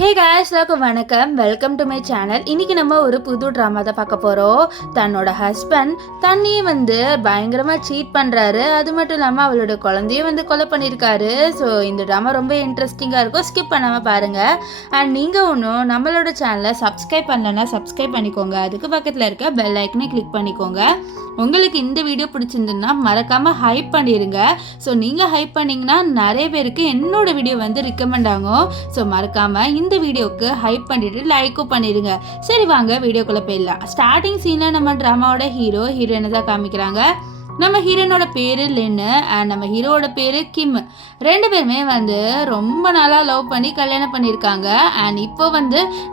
ஹே guys, வணக்கம். Welcome to my channel. இன்னைக்கு நம்ம ஒரு புது ட்ராமா தான் பார்க்க போகிறோம். தன்னோட ஹஸ்பண்ட் தண்ணியை பயங்கரமாக சீட் பண்ணுறாரு. அது மட்டும் இல்லாமல் அவளோட குழந்தையும் கொலை பண்ணியிருக்காரு. ஸோ இந்த ட்ராமா ரொம்ப இன்ட்ரெஸ்டிங்காக இருக்கும். ஸ்கிப் பண்ணாமல் பாருங்கள். அண்ட் நீங்கள் ஒன்றும் நம்மளோட சேனலை சப்ஸ்கிரைப் பண்ணலன்னா சப்ஸ்கிரைப் பண்ணிக்கோங்க. அதுக்கு பக்கத்தில் இருக்க பெல் ஐக்கனை கிளிக் பண்ணிக்கோங்க. உங்களுக்கு இந்த வீடியோ பிடிச்சிருந்துன்னா மறக்காமல் ஹைப் பண்ணிடுங்க. ஸோ நீங்கள் ஹைப் பண்ணிங்கன்னா நிறைய பேருக்கு என்னோட வீடியோ ரெக்கமெண்ட் ஆகும். ஸோ மறக்காமல் இந்த வீடியோவுக்கு ஹைப் பண்ணிவிட்டு லைக்கும் பண்ணிடுங்க. சரி வாங்க வீடியோக்குள்ளே போயிடலாம். ஸ்டார்டிங் சீனில் நம்ம ட்ராமாவோட ஹீரோயினை தான் காமிக்கிறாங்க. நம்ம ஹீரோனோட பேர் லின்னு அண்ட் நம்ம ஹீரோவோட பேர் கிம். ரெண்டு பேருமே ரொம்ப நாளாக லவ் பண்ணி கல்யாணம் பண்ணியிருக்காங்க. அண்ட் இப்போ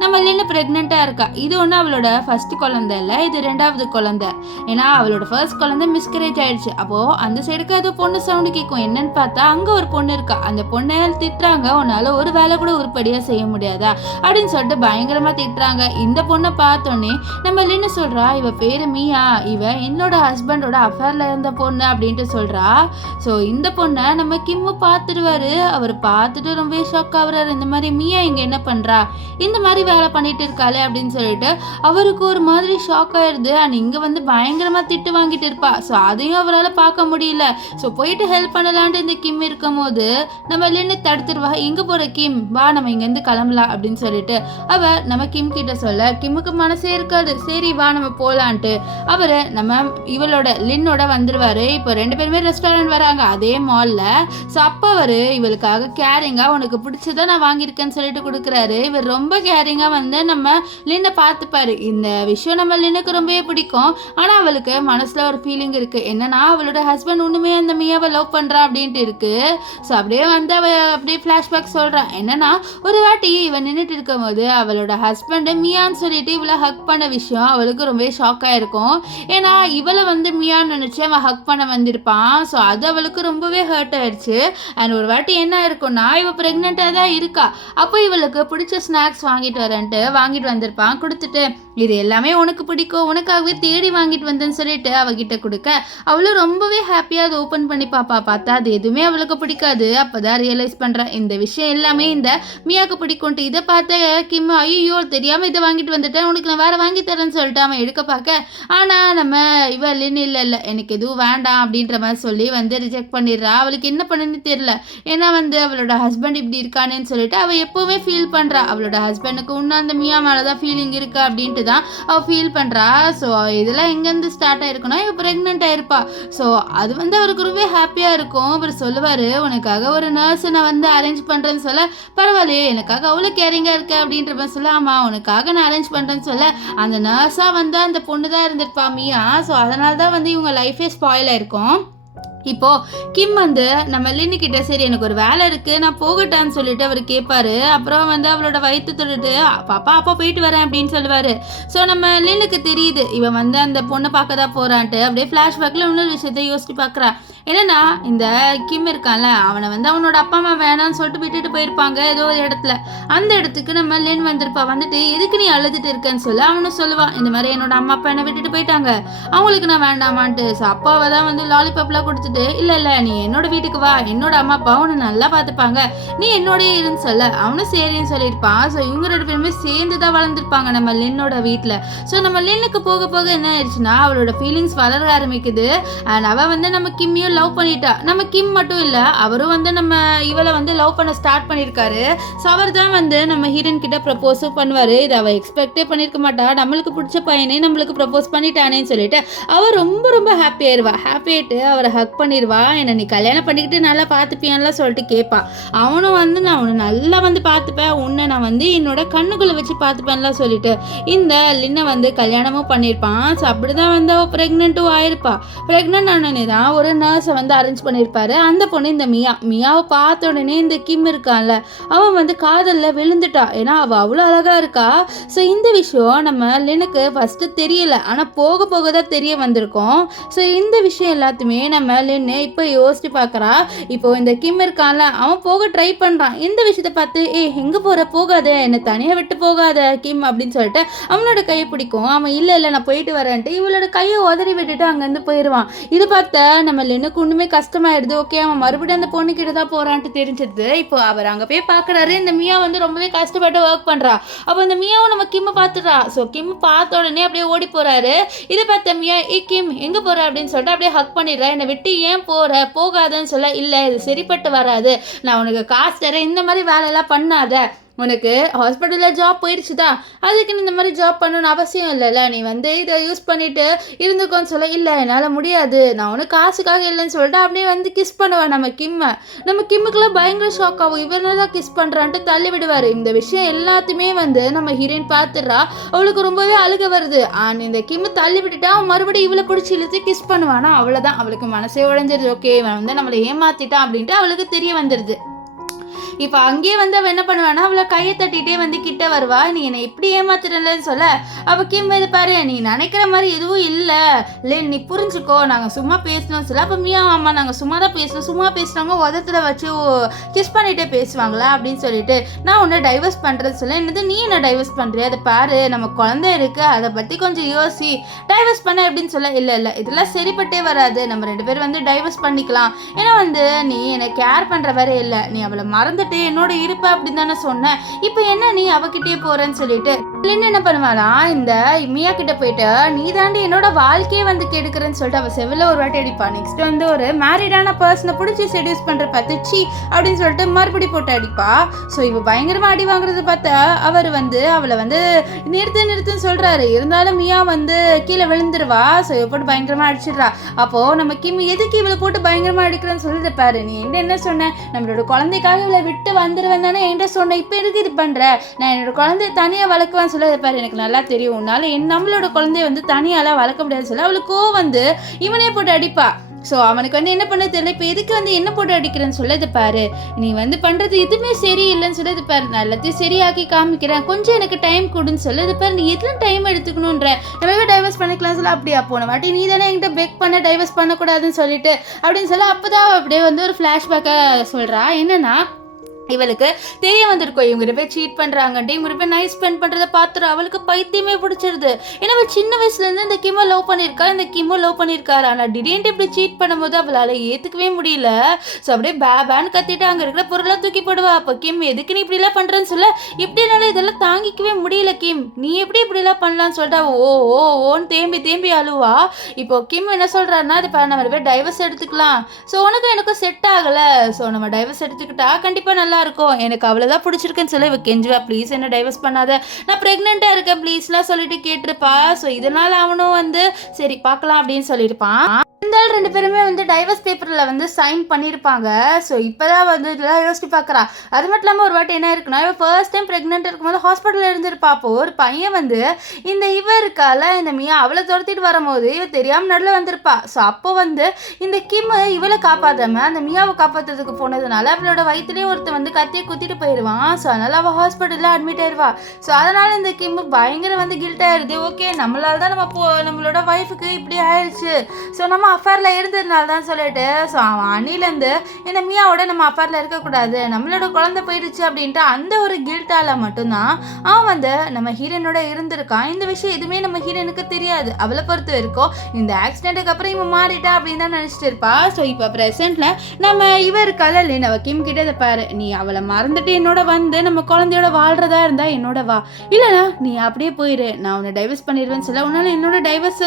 நம்ம லின்னு ப்ரெக்னெண்ட்டாக இருக்கா. இது ஒன்று அவளோட ஃபர்ஸ்ட் குழந்தை இல்லை, இது ரெண்டாவது குழந்தை. ஏன்னா அவளோட ஃபர்ஸ்ட் குழந்தை மிஸ்கரேஜ் ஆயிடுச்சு. அப்போது அந்த சைடுக்கு அது பொண்ணு சவுண்டு கேட்கும். என்னன்னு பார்த்தா அங்கே ஒரு பொண்ணு இருக்கா. அந்த பொண்ணை திட்டுறாங்க, உன்னால் ஒரு வேலை கூட உருப்படியாக செய்ய முடியாதா அப்படின்னு சொல்லிட்டு பயங்கரமாக திட்டுறாங்க. இந்த பொண்ணை பார்த்தோன்னே நம்ம லின்னு சொல்கிறா, இவ பேர் மீயா, இவ என்னோட ஹஸ்பண்டோட அஃபேரில் இருந்த பொண்ணு அப்படின்ட்டு சொல்றா. ஸோ இந்த பொண்ணை நம்ம கிம்மு பார்த்துருவாரு. அவர் பார்த்துட்டு ரொம்ப ஷாக் ஆகுறாரு. இந்த மாதிரி மீயா இங்க என்ன பண்றா, இந்த மாதிரி வேலை பண்ணிட்டு இருக்காளே அப்படின்னு சொல்லிட்டு அவருக்கு ஒரு மாதிரி ஷாக் ஆயிடுது. அண்ட் இங்க பயங்கரமா திட்டு வாங்கிட்டு இருப்பா. ஸோ அதையும் அவரால் பார்க்க முடியல. ஸோ போயிட்டு ஹெல்ப் பண்ணலான்ட்டு இந்த கிம் இருக்கும் போது நம்ம லின்னு தடுத்துருவா. எங்க போற கிம், வா நம்ம இங்கேருந்து கிளம்பலாம் அப்படின்னு சொல்லிட்டு அவ நம்ம கிம் கிட்ட சொல்ல, கிம்முக்கு மனசே இருக்காது. சரி வா நம்ம போலான்ட்டு அவரு நம்ம இவளோட லின்னோட வந்துருவாரு. இப்போ ரெண்டு பேருமே ரெஸ்டாரண்ட் வராங்க அதே மால்ல. ஸோ அப்போ அவரு இவளுக்காக கேரிங்கா உனக்கு பிடிச்சதை நான் வாங்கியிருக்கேன்னு சொல்லிட்டு கொடுக்குறாரு. இவர் ரொம்ப கேரிங்கா நம்ம லின்னை பார்த்துப்பாரு. இந்த விஷயம் நம்ம லின்னுக்கு ரொம்பவே பிடிக்கும். ஆனால் அவளுக்கு மனசுல ஒரு ஃபீலிங் இருக்கு. என்னன்னா அவளோட ஹஸ்பண்ட் ஒண்ணுமே அந்த மியாவை லவ் பண்றா அப்படின்ட்டு இருக்கு. ஸோ அப்படியே அவ அப்படியே ஃபிளாஷ்பேக் சொல்றான். என்னன்னா ஒரு வாட்டி இவன் நின்றுட்டு இருக்கும் போது அவளோட ஹஸ்பண்ட் மியான்னு சொல்லிட்டு இவளை ஹக் பண்ண விஷயம் அவளுக்கு ரொம்ப ஷாக் ஆயிருக்கும். ஏன்னா இவளை மியான்னு நினைச்சு அவன் ஹக் பண்ண வந்திருப்பான். ஸோ அது அவளுக்கு ரொம்பவே ஹர்ட் ஆயிடுச்சு. அண்ட் ஒரு வாட்டி என்ன இருக்கும்னா இவ பிரெக்னெண்ட்டாக தான் இருக்கா. அப்போ இவளுக்கு பிடிச்ச ஸ்நாக்ஸ் வாங்கிட்டு வந்திருப்பான். கொடுத்துட்டு இது எல்லாமே உனக்கு பிடிக்கும், உனக்காகவே தேடி வாங்கிட்டு வந்தேன்னு சொல்லிட்டு அவகிட்ட கொடுக்க அவளும் ரொம்பவே ஹாப்பியாக அதை ஓப்பன் பண்ணி பார்த்தா அது எதுவுமே அவளுக்கு பிடிக்காது. அப்போதான் ரியலைஸ் பண்ணுறான் இந்த விஷயம் எல்லாமே இந்த மியாவுக்கு பிடிக்கும்ட்டு. இதை பார்த்த கிம், ஐயோ தெரியாமல் இதை வாங்கிட்டு வந்துட்டேன், உனக்கு நான் வேற வாங்கி தரேன்னு சொல்லிட்டு அவன் எடுக்க பார்க்க, ஆனால் நம்ம இவ லின்னு இல்லை எனக்கு எதுவும் வேண்டாம் அப்படின்ற மாதிரி சொல்லி ரிஜெக்ட் பண்ணிடுறா. அவளுக்கு என்ன பண்ணுன்னு தெரியல. ஏன்னா அவளோட ஹஸ்பண்ட் இப்படி இருக்கானேன்னு சொல்லிட்டு அவள் எப்போவுமே ஃபீல் பண்ணுறா. அவளோட ஹஸ்பண்டுக்கு இன்னும் அந்த மியா மேலே தான் ஃபீலிங் இருக்கு அப்படின்ட்டு தான் அவள் ஃபீல் பண்ணுறா. ஸோ இதெல்லாம் எங்கேருந்து ஸ்டார்ட் ஆயிருக்குன்னா இவள் ப்ரெக்னென்ட் ஆயிருப்பா. ஸோ அது அவருக்கு ரொம்ப ஹாப்பியாக இருக்கும். அவர் சொல்லுவார், உனக்காக ஒரு நர்ஸை நான் அரேஞ்ச் பண்ணுறேன்னு சொல்ல, பரவாயில்லையே எனக்காக அவ்வளோ கேரிங்காக இருக்க அப்படின்ற மாதிரி சொல்ல, ஆமாம் உனக்காக நான் அரேஞ்ச் பண்ணுறேன்னு சொல்ல, அந்த நர்ஸாக அந்த பொண்ணு தான் இருந்திருப்பா மியா. ஸோ அதனால தான் இவங்க லைஃபே ஸ்பாயில் ஆயிருக்கும். இப்போ கிம் நம்ம லின்னு கிட்ட சரி எனக்கு ஒரு வேலை இருக்கு நான் போகட்டான்னு சொல்லிட்டு அவர் கேட்பாரு. அப்புறம் அவளோட வயிற்று தொட்டுட்டு பாப்பா அப்பா போயிட்டு வரேன் அப்படின்னு சொல்லுவாரு. ஸோ நம்ம லின்னுக்கு தெரியுது இவன் அந்த பொண்ணை பார்க்க தான் போறான்ட்டு. அப்படியே ஃபிளாஷ்பேக்கில் இன்னொரு விஷயத்த யோசிச்சு பார்க்குறா. என்னன்னா இந்த கிம் இருக்கான்ல அவனை அவனோட அப்பா அம்மா வேணான்னு சொல்லிட்டு விட்டுட்டு போயிருப்பாங்க ஏதோ ஒரு இடத்துல. அந்த இடத்துக்கு நம்ம லின் வந்திருப்பா. எதுக்கு நீ அழுதுட்டு இருக்கேன்னு சொல்ல அவனும் சொல்லுவான், இந்த மாதிரி என்னோட அம்மா அப்பா என்ன விட்டுட்டு போயிட்டாங்க, அவங்களுக்கு நான் வேண்டாமான்ட்டு. ஸோ அப்பாவை தான் லாலிபாப்லாம் கொடுத்துட்டு, இல்ல நீ என்னோட வீட்டுக்கு வா, என்னோட அம்மா அப்பா உன்னை நல்லா பார்த்துப்பாங்க, நீ என்னோடய இருன்னு சொல்ல அவனும் சரின்னு சொல்லியிருப்பான். ஸோ இவங்க ரெண்டு பேருமே சேர்ந்து தான் வளர்ந்துருப்பாங்க நம்ம லின்னோட வீட்டில். ஸோ நம்ம லின்னுக்கு போக போக என்ன ஆயிடுச்சுன்னா அவளோட ஃபீலிங்ஸ் வளர ஆரம்பிக்குது. அண்ட் அவள் நம்ம கிம்மியும் லவ் பண்ணிட்டா. நம்ம கிம் மட்டும் இல்லை, அவரும் நம்ம இவளை லவ் பண்ண ஸ்டார்ட் பண்ணியிருக்காரு. ஸோ அவர் தான் நம்ம ஹீரோயின் கிட்ட ப்ரப்போஸும் பண்ணுவார். இதை அவள் எக்ஸ்பெக்டே பண்ணியிருக்க மாட்டா. நம்மளுக்கு பிடிச்ச பையனே நம்மளுக்கு ப்ரப்போஸ் பண்ணிட்டானேன்னு சொல்லிட்டு அவள் ரொம்ப ரொம்ப ஹாப்பி ஆயிடுவா. ஹாப்பி ஆகிட்டு அவரை ஹக் பண்ணிடுவா. என்னை நீ கல்யாணம் பண்ணிக்கிட்டு நல்லா பார்த்துப்பியான்லாம் சொல்லிட்டு கேட்பா. அவனும் நான் உன்னை நல்லா பார்த்துப்பேன், உன்னை நான் என்னோட கண்ணுக்குள்ளே வச்சு பார்த்துப்பேன்லாம் சொல்லிட்டு இந்த லின்னை கல்யாணமும் பண்ணியிருப்பான். ஸோ அப்படி தான் அவள் ப்ரெக்னெண்ட்டும் ஆயிருப்பா. ப்ரெக்னென்ட் ஆனோடனே தான் ஒரு நர்ஸை அரேஞ்ச் பண்ணியிருப்பாரு. அந்த பொண்ணு இந்த மியாவை பார்த்த உடனே இந்த கிம் இருக்கான்ல அவன் காதலில் விழுந்துட்டா. ஏன்னா அவள் அவ்வளோ அழகாக இருக்கா. ஸோ இந்த விஷயம் நம்ம லினுக்கு ஃபஸ்ட்டு தெரியல, ஆனால் போக போக தான் தெரிய வந்திருக்கோம். ஸோ இந்த விஷயம் எல்லாத்தையுமே நம்ம லின்னு இப்போ யோசிச்சு பார்க்குறா. இப்போ இந்த கிம் இருக்கான்ல அவன் போக ட்ரை பண்ணுறான். இந்த விஷயத்த பார்த்து எங்கே போகிற, போகாத, என்னை தனியாக விட்டு போகாத கிம் அப்படின்னு சொல்லிட்டு அவனோட கையை பிடிக்கும். அவன் இல்லை நான் போயிட்டு வரேன்ட்டு இவளோட கையை உதறி விட்டுட்டு அங்கேருந்து போயிடுவான். இது பார்த்த நம்ம லின்னு அவளுக்கு ஒண்ணுமே கஷ்டமாயிடுது. ஓகே, அவன் மறுபடியும் அந்த பொண்ணு கிட்ட தான் போறான்ட்டு தெரிஞ்சிருது. இப்போ அவர் அங்க போய் பாக்குறாரு, இந்த மியா வந்து ரொம்பவே கஷ்டப்பட்டு ஒர்க் பண்றா. அப்போ இந்த மியாவும் நம்ம கிம் பாத்துறா. ஸோ கிம் பார்த்த உடனே அப்படியே ஓடி போறாரு. இதை பார்த்த மியா, கிம் எங்க போற அப்படின்னு சொல்லிட்டு அப்படியே ஹக் பண்ணிடுறா. என்னை விட்டு ஏன் போகாதன்னு சொல்ல, இல்ல இது சரிப்பட்டு வராது, நான் உனக்கு காசு தரேன், இந்த மாதிரி வேலையெல்லாம் பண்ணாத, உனக்கு ஹாஸ்பிட்டலில் ஜாப் போயிடுச்சுதா, அதுக்கு இந்த மாதிரி ஜாப் பண்ணணும்னு அவசியம் இல்லைல்ல, நீ வந்து இதை யூஸ் பண்ணிட்டு இருந்துக்கோன்னு சொல்ல, இல்லை என்னால் முடியாது, நான் உனக்கு காசுக்காக இல்லைன்னு சொல்லிட்டு அப்படியே வந்து கிஸ் பண்ணுவேன் நம்ம கிம்முக்குலாம் பயங்கர ஷாக் ஆகும். இவனால தான் கிஸ் பண்ணுறான்ட்டு தள்ளி விடுவார். இந்த விஷயம் எல்லாத்தையுமே வந்து நம்ம ஹீரோயின் பார்த்துடுறா. அவளுக்கு ரொம்பவே அழுக வருது. இந்த கிம் தள்ளி விட்டுட்டா அவன் மறுபடியும் இவளை பிடிச்சி இழுத்து கிஸ் பண்ணுவானா, அவ்வளோதான், அவளுக்கு மனசே உடைஞ்சிருது. ஓகே, இவன் வந்து நம்மளை ஏமாத்திட்டான் அப்படின்ட்டு அவளுக்கு தெரிய வந்துடுது. இப்போ அங்கேயே வந்து அவள் என்ன பண்ணுவானா, அவளை கையை தட்டிகிட்டே வந்து கிட்ட வருவா. நீ என்னை எப்படி ஏமாத்துறலன்னு சொல்ல, அவள் கிம் இது பாரு, நீ நினைக்கிற மாதிரி எதுவும் இல்லை நீ புரிஞ்சுக்கோ, நாங்கள் சும்மா பேசணும்னு சொல்ல. அப்போ மியா, ஆமா நாங்கள் சும்மா தான் பேசணும், சும்மா பேசுனவங்க உதத்துல வச்சு கிஸ் பண்ணிகிட்டே பேசுவாங்களா அப்படின்னு சொல்லிட்டு, நான் உன்னை டைவர்ஸ் பண்ணுறது சொல்ல. என்னது நீ என்ன டைவர்ஸ் பண்ணுறியா, அதை பாரு நம்ம குழந்தை இருக்குது, அதை பற்றி கொஞ்சம் யோசி, டைவர்ஸ் பண்ண அப்படின்னு சொல்ல. இல்லை இதெல்லாம் சரிப்பட்டே வராது, நம்ம 2 பேரும் வந்து டைவர்ஸ் பண்ணிக்கலாம், ஏன்னா வந்து நீ என்னை கேர் பண்ணுற வரை இல்லை, நீ அவளை மறந்து என்னோட இருப்ப அப்படின்னு தானே சொன்னேன், இப்போ என்ன நீ அவகிட்டே போறேன்னு சொல்லிட்டு என்ன பண்ணுவானா, இந்த மியா கிட்ட போயிட்டு நீ தாண்டி என்னோட வாழ்க்கையே வந்து கெடுக்கிறேன்னு சொல்லிட்டு அவ செவில ஒரு வாட்டி அடிப்பா. நெக்ஸ்ட் வந்து ஒரு மேரிடான பர்சனை பிடிச்சி செடியூஸ் பண்ற பத்திச்சி அப்படின்னு சொல்லிட்டு மறுபடி போட்டு அடிப்பா. ஸோ இவ பயங்கரமா அடி வாங்குறது பார்த்தா அவர் வந்து அவளை வந்து நிறுத்துன்னு சொல்றாரு. இருந்தாலும் மியா வந்து கீழே விழுந்துருவா. ஸோ இவ போட்டு பயங்கரமா அடிச்சிடுறா. அப்போ நம்ம கிம் எதுக்கு இவளை போட்டு பயங்கரமா அடிக்கிறேன்னு சொல்லிட்டு பாரு, நீ என்ன சொன்ன, நம்மளோட குழந்தைக்காக இவளை விட்டு வந்துருவேன் தானே என்கிட்ட சொன்ன, இப்போ எதுக்கு இது பண்ற, நான் என்னோட குழந்தைய தனியாக வளர்க்குவேன்னு சொல்ல பாரு, எனக்கு நல்லா தெரியும் உன்னால நம்மளோட குழந்தைய வந்து தனியாலாம் வளர்க்க முடியாதுன்னு சொல்ல அவளுக்கோ வந்து இவனே போட்டு அடிப்பா. ஸோ அவனுக்கு வந்து என்ன பண்ண தெரியல, இப்போ எதுக்கு வந்து என்ன போட்டு அடிக்கிறேன்னு சொல்ல, இது பாரு நீ வந்து பண்ணுறது எதுவுமே சரி இல்லைன்னு சொல்ல, இது பாரு நான் எல்லாத்தையும் சரியாக்கி காமிக்கிறேன், கொஞ்சம் எனக்கு டைம் கொடுன்னு சொல்ல, இது பாரு நீ எதுவும் டைம் எடுத்துக்கணுன்ற, நம்ம டைவர்ஸ் பண்ணிக்கலாம் சொல்ல. அப்படியா போன வாட்டி நீ தானே என்கிட்ட பெக் பண்ண டைவர்ஸ் பண்ணக்கூடாதுன்னு சொல்லிட்டு அப்படின்னு சொல்ல. அப்போ தான் அப்படியே வந்து ஒரு ஃப்ளாஷ்பேக்கை சொல்கிறா. என்னன்னா இவளுக்கு தெரிய வந்திருக்கோம் இவங்க போய் சீட் பண்ணுறாங்கன்ட்டு, இவங்க போய் நைட் ஸ்பெண்ட் பண்ணுறதை பார்த்துரும் அவளுக்கு பைத்தியமே பிடிச்சிருது. ஏன்னா சின்ன வயசுலேருந்து இந்த கிம்மை லவ் பண்ணியிருக்கா, இந்த கிம்மை லவ் பண்ணியிருக்காரு. ஆனால் திடீர்னு இப்படி சீட் பண்ணும்போது அவளால் ஏற்றுக்கவே முடியல. ஸோ அப்படியே பேன்னு கத்திட்டு அங்கே இருக்கிற பொருளாக தூக்கி போடுவா. அப்போ கிம் எதுக்கு நீ இப்படிலாம் பண்ணுறேன்னு சொல்ல, இப்படினால இதெல்லாம் தாங்கிக்கவே முடியல கிம், நீ எப்படி இப்படிலாம் பண்ணலான்னு சொல்லிட்டு ஓன்னு தேம்பி அழுவா. இப்போ கிம் என்ன சொல்கிறாருன்னா, அது நம்ம போய் டைவர்ஸ் எடுத்துக்கலாம், ஸோ உனக்கும் எனக்கும் செட் ஆகலை, ஸோ நம்ம டைவர்ஸ் எடுத்துக்கிட்டா கண்டிப்பாக நல்லா இருக்கும், எனக்கு அவ்வளோதான் பிடிச்சிருக்குன்னு சொல்லி இவ கெஞ்சுவா, ப்ளீஸ் என்ன டைவர்ஸ் பண்ணாத, நான் ப்ரெக்னெண்ட்டாக இருக்கேன் ப்ளீஸ்லாம் சொல்லிட்டு கேட்டிருப்பா. ஸோ இதனால் அவனும் வந்து சரி பார்க்கலாம் அப்படின்னு சொல்லியிருப்பான். இருந்தாலும் 2 பேருமே வந்து டைவர்ஸ் பேப்பரில் வந்து சைன் பண்ணியிருப்பாங்க. ஸோ இப்போ தான் வந்து இதெல்லாம் யோசிச்சு பார்க்குறா. அது மட்டும் இல்லாமல் ஒரு வாட்டி என்ன இருக்குன்னா, இவன் ஃபர்ஸ்ட் டைம் ப்ரெக்னென்ட் இருக்கும்போது ஹாஸ்பிட்டலில் இருந்திருப்பா. அப்போ ஒரு பையன் வந்து இவ இருக்கால இந்த மியா அவளை துரத்திட்டு வரும்போது இவ தெரியாமல் நடுவில் வந்திருப்பா. ஸோ அப்போ வந்து இந்த கிம் இவளை காப்பாற்றாம அந்த மியாவை காப்பாற்றுறதுக்கு போனதுனால அவளோட வயிற்றுலேயே ஒருத்தர் வந்து கத்தியை குத்திட்டு போயிடுவான். ஸோ அதனால் அவள் ஹாஸ்பிட்டலில் அட்மிட் ஆயிடுவா. ஸோ அதனால் இந்த கிம் பயங்கர வந்து கில்ட் ஆயிடுது. ஓகே நம்மளால தான் நம்மளோட ஒய்ஃபுக்கு இப்படி ஆயிடுச்சு, ஸோ நம்ம அஃபேரில் இருந்ததுனால தான் சொல்லிட்டு, ஸோ அவன் அணிலேருந்து இந்த மியாவோட நம்ம அஃபேரில் இருக்கக்கூடாது, நம்மளோட குழந்தை போயிடுச்சு அப்படின்ட்டு அந்த ஒரு கில்ட்டால் மட்டும்தான் அவன் வந்து நம்ம ஹீரோனோட இருந்திருக்கான். இந்த விஷயம் எதுவுமே நம்ம ஹீரோனுக்கு தெரியாது. அவளை பொறுத்த வரைக்கும் இந்த ஆக்சிடென்ட்டுக்கு அப்புறம் இவன் மாறிட்டா அப்படின்னு தான் நினச்சிட்டு இருப்பா. ஸோ இப்போ ப்ரெசென்ட்ல நம்ம இருக்கால இல்லைன்னு அவள் கிம் கிட்ட இதை பாரு, நீ அவளை மறந்துட்டு என்னோட வந்து நம்ம குழந்தையோட வாழ்றதா இருந்தா என்னோட வா, இல்லைனா நீ அப்படியே போயிரு, நான் உன்னை டைவர்ஸ் பண்ணிடுவேன்னு சொல்ல. உன்னால என்னோட டைவர்ஸ்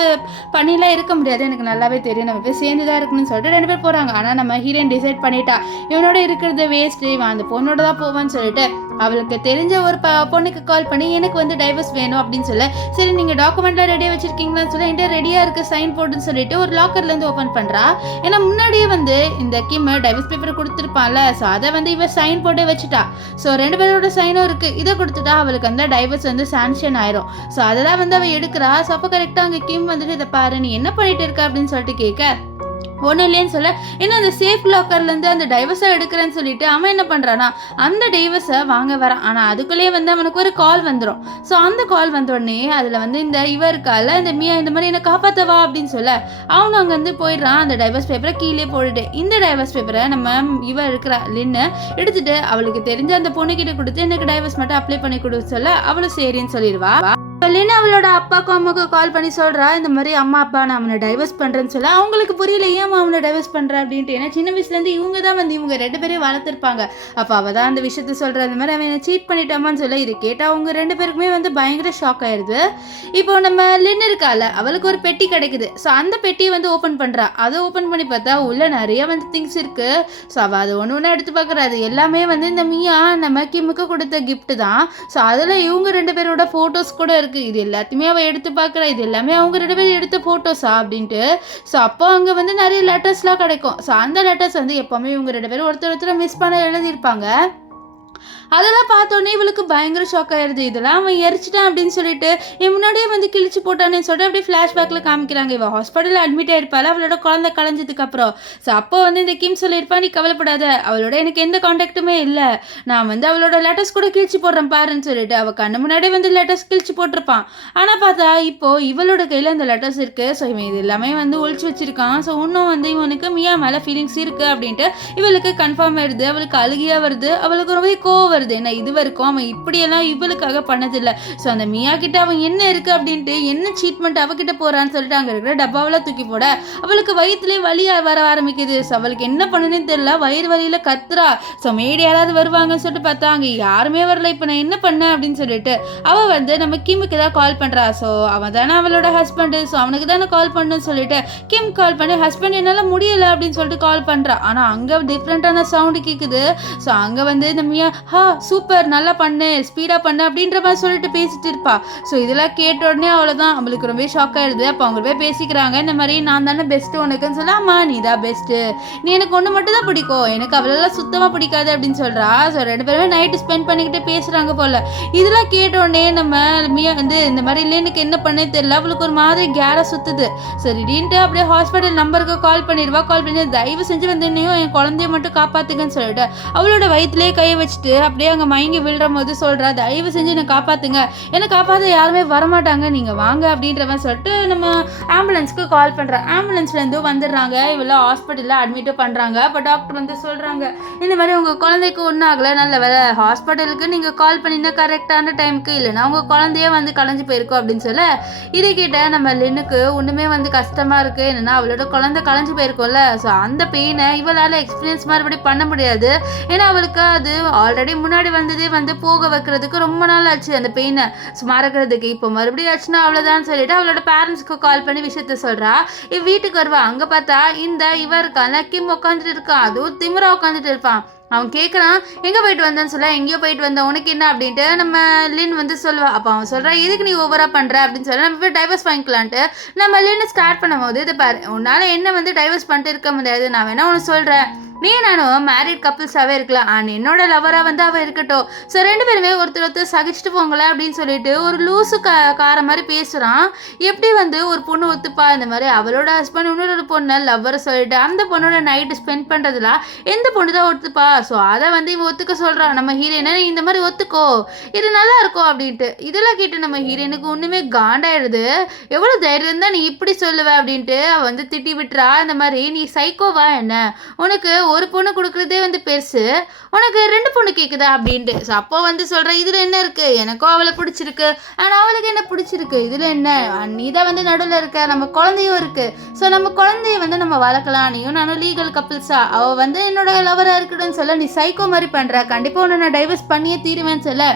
பண்ணிலாம் இருக்க முடியாது, எனக்கு நல்லாவே தெரியும், நம்ம போய் சேர்ந்து தான் இருக்கணும்னு சொல்லிட்டு 2 பேர் போகிறாங்க. ஆனால் நம்ம ஹீரோயின் டிசைட் பண்ணிட்டா இவனோட இருக்கிறது வேஸ்ட்டு, இவன் அந்த பொண்ணோட தான் போவான்னு சொல்லிட்டு அவளுக்கு தெரிஞ்ச ஒரு பொண்ணுக்கு கால் பண்ணி எனக்கு வந்து டைவர்ஸ் வேணும் அப்படின்னு சொல்ல, சரி நீங்கள் டாக்குமெண்ட்லாம் ரெடியாக வச்சுருக்கீங்களான்னு சொல்ல, என்கிட்ட ரெடியாக இருக்குது சைன் போட்டுன்னு சொல்லிட்டு ஒரு லாக்கர்லேருந்து ஓப்பன் பண்ணுறா. ஏன்னா முன்னாடியே வந்து இந்த கிம் டைவர்ஸ் பேப்பர் கொடுத்துருப்பான்ல, ஸோ அதை வந்து இவ சைன் போட்டே வச்சுட்டா. ஸோ 2 பேரோட சைனும் இருக்குது, இதை கொடுத்துட்டா அவளுக்கு அந்த டைவர்ஸ் வந்து சாங்ஷன் ஆயிரும். ஸோ அதெல்லாம் வந்து அவள் எடுக்கிறா. ஸோ அப்போ கரெக்டாக அங்கே கிம் வந்துட்டு இதை பாரு நீ என்ன பண்ணிட்டு இருக்க அப்படின்னு சொல்லிட்டு கேட்க, ஒன்றும் இல்லைன்னு சொல்ல, ஏன்னா அந்த சேஃப் லாக்கர்லேருந்து அந்த டைவர்ஸை எடுக்கிறேன்னு சொல்லிட்டு அவன் என்ன பண்ணுறான்னா அந்த டைவர்ஸை வாங்க வரான். ஆனால் அதுக்குள்ளேயே வந்து அவனுக்கு ஒரு கால் வந்துடும். ஸோ அந்த கால் வந்தோடனே அதில் வந்து இந்த இருக்கால இந்த மியா இந்த மாதிரி என்னை காப்பாற்றவா அப்படின்னு சொல்ல அவனு அங்கேருந்து போயிடுறான். அந்த டைவர்ஸ் பேப்பரை கீழே போட்டுட்டு இந்த டைவர்ஸ் பேப்பரை நம்ம இருக்கிறா லின்னு எடுத்துட்டு அவளுக்கு தெரிஞ்ச அந்த பொண்ணுக்கிட்ட கொடுத்து எனக்கு டைவர்ஸ் மட்டும் அப்ளை பண்ணி கொடுக்க சொல்ல அவளும் சரின்னு சொல்லிடுவா. லின்னு அவள் அவளோட அப்பாக்கும் அம்மாவுக்கும் கால் பண்ணி சொல்கிறா, இந்த மாதிரி அம்மா அப்பா நான் அவனை டைவர்ஸ் பண்ணுறேன்னு சொல்ல அவங்களுக்கு புரியல ஏன் அவனை டைவர்ஸ் பண்ணுறேன் அப்படின்ட்டு. ஏன்னா சின்ன வயசுலேருந்து இவங்க தான் வந்து இவங்க 2 பேரையும் வளர்த்துருப்பாங்க. அப்போ அவள் தான் அந்த விஷயத்த சொல்கிறா, இந்த மாதிரி அவன் சீட் பண்ணிட்டாமான்னு சொல்ல இது கேட்டால் அவங்க 2 பேருக்குமே வந்து பயங்கர ஷாக் ஆயிடுது. இப்போ நம்ம லின் இருக்கால, அவளுக்கு ஒரு பெட்டி கிடைக்குது. ஸோ அந்த பெட்டியை வந்து ஓப்பன் பண்ணுறா. அதை ஓப்பன் பண்ணி பார்த்தா உள்ள நிறைய வந்து திங்ஸ் இருக்குது. ஸோ அவள் அது ஒன்று எடுத்து பார்க்குறா. அது எல்லாமே வந்து இந்த மியா நம்ம கிம்முக்கு கொடுத்த கிஃப்ட் தான். ஸோ அதில் இவங்க 2 பேரோட ஃபோட்டோஸ் கூட இருக்குது. இது எல்லாத்தையுமே அவள் எடுத்து பார்க்குறா. இது எல்லாமே அவங்க 2 பேரும் எடுத்த ஃபோட்டோஸா அப்படின்ட்டு. ஸோ அப்போ அங்கே வந்து நிறைய லெட்டர்ஸ்லாம் கிடைக்கும். ஸோ அந்த லெட்டர்ஸ் வந்து எப்போவுமே இவங்க 2 பேரும் ஒருத்தர் மிஸ் பண்ண எழுதியிருப்பாங்க. அதெல்லாம் பார்த்தோன்னே இவளுக்கு பயங்கர ஷாக் ஆயிடுது. இதெல்லாம் அவன் எரிச்சிட்டான் அப்படின்னு சொல்லிட்டு என் முன்னாடியே வந்து கிழிச்சு போட்டானே சொல்லிட்டு அப்படியே ஃப்ளாஷ்பேக்கில் காமிக்கிறாங்க. இவள் ஹாஸ்பிட்டலில் அட்மிட் ஆயிருப்பாள் அவளோட குழந்தை கலைஞ்சதுக்கு அப்புறம். ஸோ அப்போ வந்து இந்த கிம் சொல்லியிருப்பா, நீ கவலைப்படாத, அவளோட எனக்கு எந்த கான்டாக்டுமே இல்லை, நான் வந்து அவளோட லெட்டர்ஸ் கூட கிழிச்சு போடுறேன் பாருன்னு சொல்லிட்டு அவள் கண்ணு முன்னாடியே வந்து லெட்டர்ஸ் கிழிச்சு போட்டிருப்பான். ஆனால் பார்த்தா இப்போ இவளோட கையில் அந்த லெட்டர்ஸ் இருக்குது. ஸோ இவன் இது எல்லாமே வந்து ஒழிச்சு வச்சிருக்கான். ஸோ இன்னும் வந்து இவனுக்கு மியா மேலே ஃபீலிங்ஸ் இருக்குது அப்படின்ட்டு இவளுக்கு கன்ஃபார்ம் ஆயிடுது. அவளுக்கு அழுகியா வருது, அவளுக்கு ரொம்ப கோவம் வருது. ஏன்னா இது வரைக்கும் அவன் இப்படியெல்லாம் இவளுக்காக பண்ணதில்லை. ஸோ அந்த மியா கிட்ட அவன் என்ன இருக்கு அப்படின்ட்டு என்ன ட்ரீட்மெண்ட் அவகிட்ட போறான்னு சொல்லிட்டு அங்கே இருக்கிற டப்பாவெல்லாம் தூக்கி போட அவளுக்கு வயிற்றுலேயே வலி வர ஆரம்பிக்குது. ஸோ அவளுக்கு என்ன பண்ணுன்னு தெரியல, வயிறு வலியில கத்துறா. ஸோ மேடி யாராவது வருவாங்கன்னு சொல்லிட்டு பார்த்தா அங்கே யாருமே வரல. இப்போ நான் என்ன பண்ணேன் அப்படின்னு சொல்லிட்டு அவள் வந்து நம்ம கிம்முக்கு தான் கால் பண்ணுறா. ஸோ அவன் தானே அவளோட ஹஸ்பண்டு, ஸோ அவனுக்கு தானே கால் பண்ணுன்னு சொல்லிட்டு கிம் கால் பண்ணி ஹஸ்பண்ட் என்னால் முடியலை அப்படின்னு சொல்லிட்டு கால் பண்ணுறா. ஆனால் அங்கே டிஃப்ரெண்ட்டான சவுண்டு கேட்குது. ஸோ அங்கே வந்து இந்த மியா சூப்பர் நல்லா பண்ணு ஸ்பீடாக பண்ணு அப்படின்ற மாதிரி சொல்லிட்டு பேசிட்டு இருப்பா. ஸோ இதெல்லாம் கேட்ட உடனே அவ்வளோதான் அவளுக்கு ரொம்ப ஷாக் ஆயிடுது. அப்போ அவங்க போய் பேசிக்கிறாங்க, இந்த மாதிரி நான் தானே பெஸ்ட்டு உனக்குன்னு சொல்ல, ஆமா நீ தான் பெஸ்ட்டு, நீ எனக்கு ஒன்று மட்டும் தான் பிடிக்கும், எனக்கு அவளெல்லாம் சுத்தமாக பிடிக்காது அப்படின்னு சொல்கிறா. ஸோ 2 பேருமே நைட்டு ஸ்பெண்ட் பண்ணிக்கிட்டே பேசுகிறாங்க போல். இதெல்லாம் கேட்ட உடனே நம்ம மியா வந்து இந்த மாதிரி இல்லைன்னு என்ன பண்ணே தெரியல, அவளுக்கு ஒரு மாதிரி கேராக சுற்றுது. சரிடின்ட்டு அப்படியே ஹாஸ்பிட்டல் நம்பருக்கு கால் பண்ணிடுவா. கால் பண்ணி தயவு செஞ்சு வந்து என்னையும் என் குழந்தைய மட்டும் காப்பாற்றுங்கன்னு சொல்லிட்டு அவளோட வயிற்றுலேயே கையை வச்சுட்டு அப்படியே அங்கே மயங்கி விழுற போது சொல்கிறா, தயவு செஞ்சு என்னை காப்பாற்றுங்க, என்னை காப்பாற்ற யாருமே வரமாட்டாங்க, நீங்கள் வாங்க அப்படின்ற மாதிரி சொல்லிட்டு நம்ம ஆம்புலன்ஸ்க்கு கால் பண்ணுறேன். ஆம்புலன்ஸ்லேருந்து வந்துடுறாங்க. இவ்வளோ ஹாஸ்பிட்டலில் அட்மிட்டு பண்ணுறாங்க. அப்போ டாக்டர் வந்து சொல்கிறாங்க, இந்த மாதிரி உங்கள் குழந்தைக்கு ஒன்றும் ஆகலை, நல்ல வேலை ஹாஸ்பிட்டலுக்கு நீங்கள் கால் பண்ணினா கரெக்டான டைமுக்கு, இல்லைன்னா உங்கள் குழந்தையே வந்து கலைஞ்சு போயிருக்கோம் அப்படின்னு சொல்ல இதை கேட்ட நம்ம லின்னுக்கு ஒன்றுமே வந்து கஷ்டமாக இருக்குது. என்னென்னா அவளோட குழந்தை கலைஞ்சு போயிருக்கோம்ல, ஸோ அந்த பெயினை இவளால் எக்ஸ்பீரியன்ஸ் மறுபடி பண்ண முடியாது. ஏன்னா அவளுக்கு அது ஆல்ரெடி முன்னாடி வந்ததே வந்து போக வைக்கிறதுக்கு ரொம்ப நாள் ஆச்சு அந்த பெயினை மறக்கிறதுக்கு. இப்போ மறுபடியும் ஆச்சுன்னா அவ்வளோதான் சொல்லிட்டு அவளோட பேரண்ட்ஸ்க்கு கால் பண்ணி விஷயத்த சொல்கிறா. வீட்டுக்கு வருவா. அங்கே பார்த்தா இவ இருக்கான் கிம் உட்காந்துட்டு இருக்கான். அதுவும் திமிரா உட்காந்துட்டு இருப்பான். அவன் கேட்குறான், எங்கே போயிட்டு வந்தேன்னு சொல்ல, எங்கேயோ போயிட்டு வந்தேன், உனக்கு என்ன அப்படின்ட்டு நம்ம லின் வந்து சொல்லுவா. அப்போ அவன் சொல்கிறான், எதுக்கு நீ ஓவராக பண்ணுற அப்படின்னு சொல்ல நம்ம போய் டைவர்ஸ் வாங்கிக்கலான்ட்டு நம்ம லின்னு ஸ்டார்ட் பண்ணும் போது இதை பாரு, உன்னால் என்ன வந்து டைவர்ஸ் பண்ணிட்டு இருக்க முடியாது, நான் வேணா உனக்கு சொல்கிறேன், நீ நானும் மேரிட் கப்புள்ஸாகவே இருக்கலாம், அண்ட் என்னோட லவராக வந்து அவள் இருக்கட்டும், ஸோ 2 பேருமே ஒருத்தர் சகிச்சுட்டு போங்களேன் அப்படின்னு சொல்லிட்டு ஒரு லூஸு கார மாதிரி பேசுகிறான். எப்படி வந்து ஒரு பொண்ணு ஒத்துப்பா, இந்த மாதிரி அவளோட ஹஸ்பண்ட் இன்னொரு பொண்ணை லவ்வரை சொல்லிட்டு அந்த பொண்ணோட நைட்டு ஸ்பெண்ட் பண்ணுறதுலாம் எந்த பொண்ணு தான் ஒத்துப்பா. ஸோ அதை வந்து இவன் ஒத்துக்க சொல்கிறான் நம்ம ஹீரோயினை, இந்த மாதிரி ஒத்துக்கோ, இது நல்லா இருக்கும் அப்படின்ட்டு. இதெல்லாம் கேட்டு நம்ம ஹீரோயினுக்கு ஒன்றுமே காண்டாயிடுது. எவ்வளோ தைரியம் தான் நீ இப்படி சொல்லுவ அப்படின்ட்டு அவள் வந்து திட்டி விட்டுறா. இந்த மாதிரி நீ சைக்கோவா என்ன, உனக்கு ஒரு பொண்ணு கொடுக்குறதே வந்து பெருசு, உனக்கு 2 பொண்ணு கேட்குதா அப்படின்ட்டு. ஸோ அப்போ வந்து சொல்கிறேன், இதில் என்ன இருக்குது, எனக்கும் அவளை பிடிச்சிருக்கு, ஆனால் அவளுக்கு என்ன பிடிச்சிருக்கு, இதில் என்ன, நீ தான் வந்து நடுவில் இருக்க, நம்ம குழந்தையும் இருக்குது, ஸோ நம்ம குழந்தைய வந்து நம்ம வளர்க்கலாம், நீயும் நானும் லீகல் கப்பிள்ஸா, அவள் வந்து என்னோட லவராக இருக்கட்டும்னு சொல்ல நீ சைக்கோ மாதிரி பண்ணுற, கண்டிப்பாக உன்னை நான் டைவர்ஸ் பண்ணியே தீருவேன்னு சொல்ல,